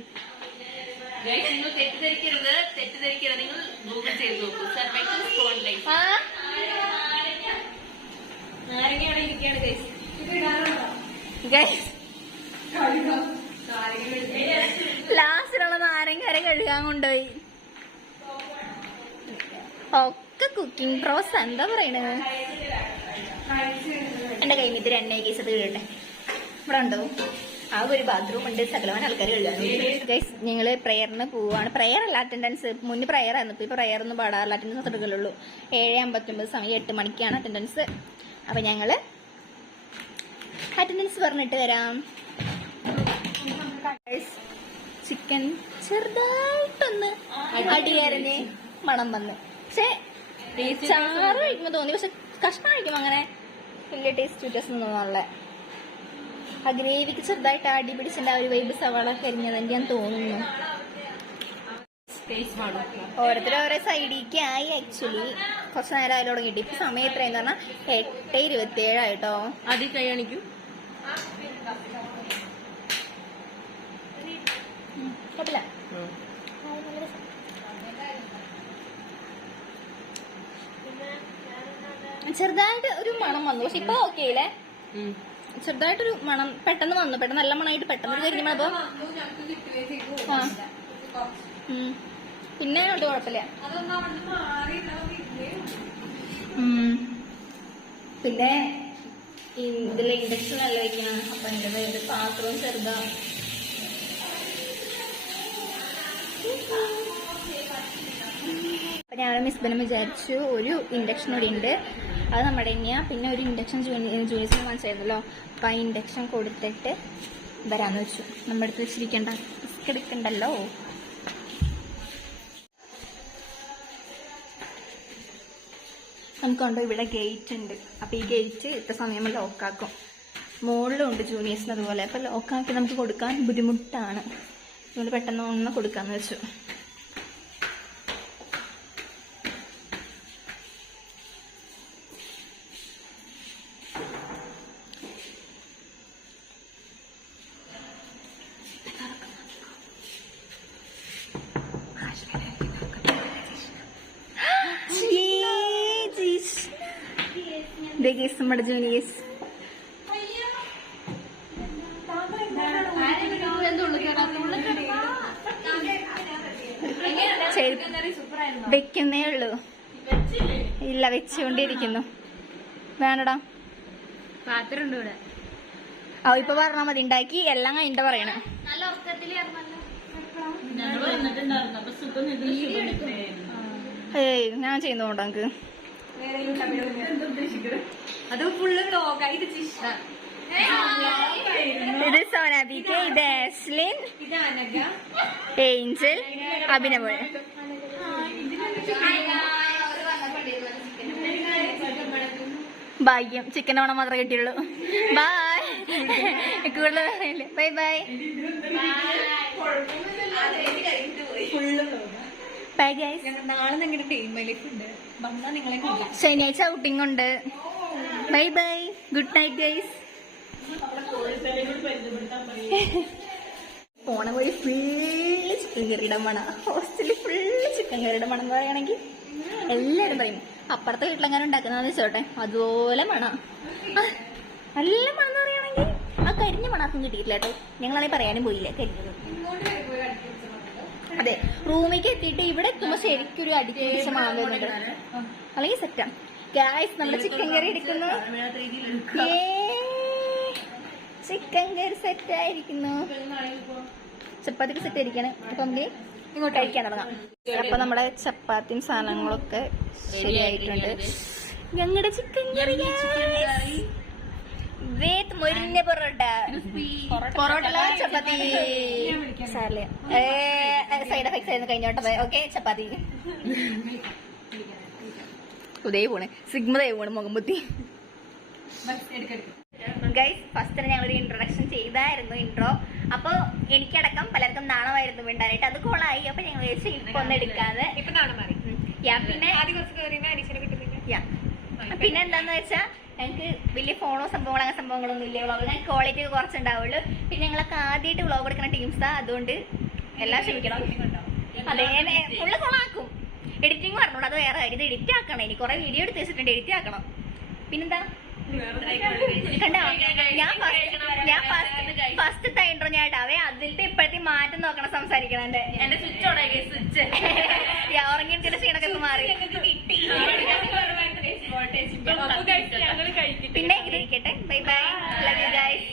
നിങ്ങൾ തെറ്റിദ്ധരിക്കരുത്. നിങ്ങൾ ഗൂഗിൾ ചെയ്ത് നോക്കൂ. ലാസ്റ്റിലുള്ള നാരങ്ങ വരെ കഴുകാൻ കൊണ്ടുപോയി. ഒക്കെ കുക്കിംഗ് പ്രോസ് എന്താ പറയണത്. എന്റെ കയ്യിൽ ഇത് 2 കേസ് അത് കഴുകട്ടെ. ഇവിടെ ഉണ്ടോ? ആ ഒരു ബാത്റൂം ഉണ്ട്, സകലവൻ ആൾക്കാർ കഴുകാൻ. ഗൈസ് ഞങ്ങള് പ്രയറിന് പോവാണ്. പ്രയർ അല്ല, അറ്റൻഡൻസ്. മുന്നേ പ്രയർ ആയിരുന്നു, ഇപ്പൊ പ്രയർ ഒന്നും പാടാറില്ല. അറ്റൻഡൻസ് എടുക്കലുള്ളൂ. 7:59 സമയം 8 മണിക്കാണ് അറ്റൻഡൻസ്. അപ്പൊ ഞങ്ങള് അറ്റൻഡൻസ് പറഞ്ഞിട്ട് വരാം. ചിക്കൻ ചെറുതായിട്ടൊന്ന് അടിയറിഞ്ഞ് മണം വന്ന്, പക്ഷെ ചാറ് കഴിക്കുമ്പോ തോന്നി, പക്ഷെ കഷ്ണം കഴിക്കുമ്പോ അങ്ങനെ വലിയ ടേസ്റ്റ് വ്യത്യാസം തോന്നാനുള്ള. ആ ഗ്രേവിക്ക് ചെറുതായിട്ട് അടി പിടിച്ചിട്ട് ആ ഒരു വൈബ് സവാള കരിഞ്ഞത് ഞാൻ തോന്നുന്നു. ഓരോരുത്തരും ഓരോ സൈഡിലേക്ക് ആയി. ആക്ച്വലി കുറച്ച് നേരം അതിൽ തുടങ്ങിയിട്ട് ഇപ്പൊ സമയം എത്രയെന്ന് പറഞ്ഞാൽ 8:27 ആയിട്ടോ. ആദ്യം കൈ കാണിക്കൂ. കേട്ടില്ല. ചെറുതായിട്ട് ഒരു മണം വന്നു, പക്ഷെ ഇപ്പൊ ഓക്കെ അല്ലേ? ചെറുതായിട്ടൊരു മണം പെട്ടെന്ന് വന്നു, പെട്ടെന്ന് നല്ല മണമായിട്ട് പെട്ടെന്ന് കരിഞ്ഞ അപ്പൊ പിന്നെ അത് കുഴപ്പമില്ല. പിന്നെ ഇതിലെ ഇൻഡക്ഷൻ നല്ല വയ്ക്കണം. അപ്പൊ എന്റെ പാത്രവും ചെറുതാണ്. അപ്പൊ ഞങ്ങൾ മിസ്ബനും വിചാരിച്ചു ഒരു ഇൻഡക്ഷൻ കൂടി ഉണ്ട്, അത് നമ്മുടെ തന്നെയാ. പിന്നെ ഒരു ഇൻഡക്ഷൻ ജൂനിയേഴ്സിന് മനസ്സിലായിരുന്നല്ലോ, അപ്പൊ ആ ഇൻഡക്ഷൻ കൊടുത്തിട്ട് വരാന്ന് വെച്ചു. നമ്മുടെ അടുത്ത് വെച്ചിരിക്കണ്ട, റിസ്ക് എടുക്കണ്ടല്ലോ. നമുക്കുണ്ടോ ഇവിടെ ഗേറ്റ് ഉണ്ട്. അപ്പൊ ഈ ഗേറ്റ് ഇത്ര സമയം ലോക്കാക്കും. മുകളിലും ഉണ്ട് ജൂനിയേഴ്സിന് അതുപോലെ. അപ്പൊ ലോക്കാക്കി നമുക്ക് കൊടുക്കാൻ ബുദ്ധിമുട്ടാണ്. നമ്മൾ പെട്ടെന്ന് ഒന്ന് കൊടുക്കാന്ന് വെച്ചു. നമ്മുടെ ജൂനിയേഴ്സ് വെക്കുന്നേ ഉള്ളൂ. ഇല്ല, വെച്ചുകൊണ്ടിരിക്കുന്നു. വേണടാ, പാത്രം ഉണ്ട് ഇവിടെ. ഇപ്പൊ പറഞ്ഞാ മതി. ഉണ്ടാക്കി എല്ലാം കഴിഞ്ഞിട്ട് പറയണേ. ഏയ് ഞാൻ ചെയ്യുന്നോണ്ട് നമുക്ക് അത് ഫുള്ള് ലോകായി. ഇത് സോനാബിക്ക്, ഇത് ആസ്ലിൻ, ഏഞ്ചൽ, അഭിനവ്. ഭാഗ്യം ചിക്കൻ ഓണം മാത്രമേ കിട്ടിയുള്ളൂ. ബൈ. കൂടുതൽ ബൈ ബൈ ബൈ ഗൈസ്. നാളെ നിങ്ങളുടെ ടീം ലൈഫ് ഉണ്ട്. വന്നാൽ നിങ്ങളെ ശനിയാഴ്ച ഔട്ടിംഗ് ഉണ്ട്. Bye bye, good night guys. പോണ വഴി ഫുള്ള് ചിക്കൻ കറിയുടെ മണം. ഹോസ്റ്റലിൽ ഫുള്ള് ചിക്കൻ കറിയുടെ മണം എന്ന് പറയുകയാണെങ്കിൽ എല്ലാവരും പറയും അപ്പുറത്തെ വീട്ടിലെങ്ങനെ ഉണ്ടാക്കുന്നതെന്ന് വെച്ചോട്ടെ, അതുപോലെ മണം. നല്ല മണം എന്ന് പറയുകയാണെങ്കിൽ ആ കരിഞ്ഞ മണാക്കും കിട്ടിയിട്ടില്ല കേട്ടോ. ഞങ്ങളാണെങ്കിൽ പറയാനും പോയില്ല കരിഞ്ഞത്. അതെ, റൂമിലേക്ക് എത്തിയിട്ട് ഇവിടെ എത്തുമ്പോ ശരിക്കും ഒരു അടിക്ക് പിടിച്ച മണം തോന്നുന്നുണ്ട്. അല്ലെങ്കിൽ സെറ്റാ ഗായ്സ്. നമ്മുടെ ചിക്കൻ കറി എടുക്കുന്നു. ചിക്കൻ കറി സെറ്റ് ആയിരിക്കുന്നു. ചപ്പാത്തിക്ക് സെറ്റ് ആയിരിക്കാണ്. അപ്പൊ നമുക്ക് ഇങ്ങോട്ട് കഴിക്കാൻ തുടങ്ങാം. അപ്പൊ നമ്മുടെ ചപ്പാത്തിയും സാധനങ്ങളൊക്കെ ശരിയായിട്ടുണ്ട്. ഞങ്ങളുടെ ചിക്കൻ കറി മൊരിഞ്ഞ പൊറോട്ട, പൊറോട്ട ചപ്പാത്തി സാറില് സൈഡ് എഫക്ട്സ് ആയിരുന്നു കഴിഞ്ഞോട്ടത്. ഓക്കെ, ചപ്പാത്തി ഉദയ പോണ്, സിഗ്മതേ പോണ് മുഖം ബുദ്ധി. ഗൈസ്, ഫസ്റ്റ് ഞങ്ങളൊരു ഇൻട്രൊഡക്ഷൻ ചെയ്തായിരുന്നു, ഇൻട്രോ. അപ്പൊ എനിക്കടക്കം പലർക്കും നാണമായിരുന്നു മിണ്ടാനായിട്ട്. അത് കോളായി. അപ്പൊ ഞങ്ങൾ ഇപ്പൊ ഒന്നും എടുക്കാതെ ഇപ്പൊ നാളെ മാറി. പിന്നെ എന്താന്ന് വെച്ചാ ഞങ്ങൾക്ക് വലിയ ഫോണോ സംഭവങ്ങളോ അങ്ങനെ സംഭവങ്ങളൊന്നും ഇല്ല. വ്ളോഗ് ക്വാളിറ്റി കുറച്ചുണ്ടാവുള്ളൂ. പിന്നെ ഞങ്ങളൊക്കെ ആദ്യമായിട്ട് വ്ളോഗ് എടുക്കുന്ന ടീംസാ, അതുകൊണ്ട് എല്ലാം ക്ഷമിക്കണം. അതെ, ഫുള്ള് ഫോണാക്കും. എഡിറ്റിംഗ് പറഞ്ഞോളൂ, അത് വേറെ കാര്യം. ഇത് എഡിറ്റ് ആക്കണം. എനിക്ക് കുറെ വീഡിയോ എടുത്ത് വെച്ചിട്ടുണ്ട്, എഡിറ്റ് ആക്കണം. പിന്നെന്താ കണ്ടോ ഞാൻ ഫസ്റ്റ് ഇൻട്രോ ഞാൻ ഇടാവേ അതിലത്തെ ഇപ്പോഴത്തെ മാറ്റം നോക്കണം സംസാരിക്കണേ എന്റെ സ്വിച്ച് ഉടങ്ങി സ്വിച്ച് ഉറങ്ങിയിട്ട് ക്ഷീണൊക്കെ ഒന്ന് മാറി പിന്നെ ഇത് ഇരിക്കട്ടെ bye bye love you guys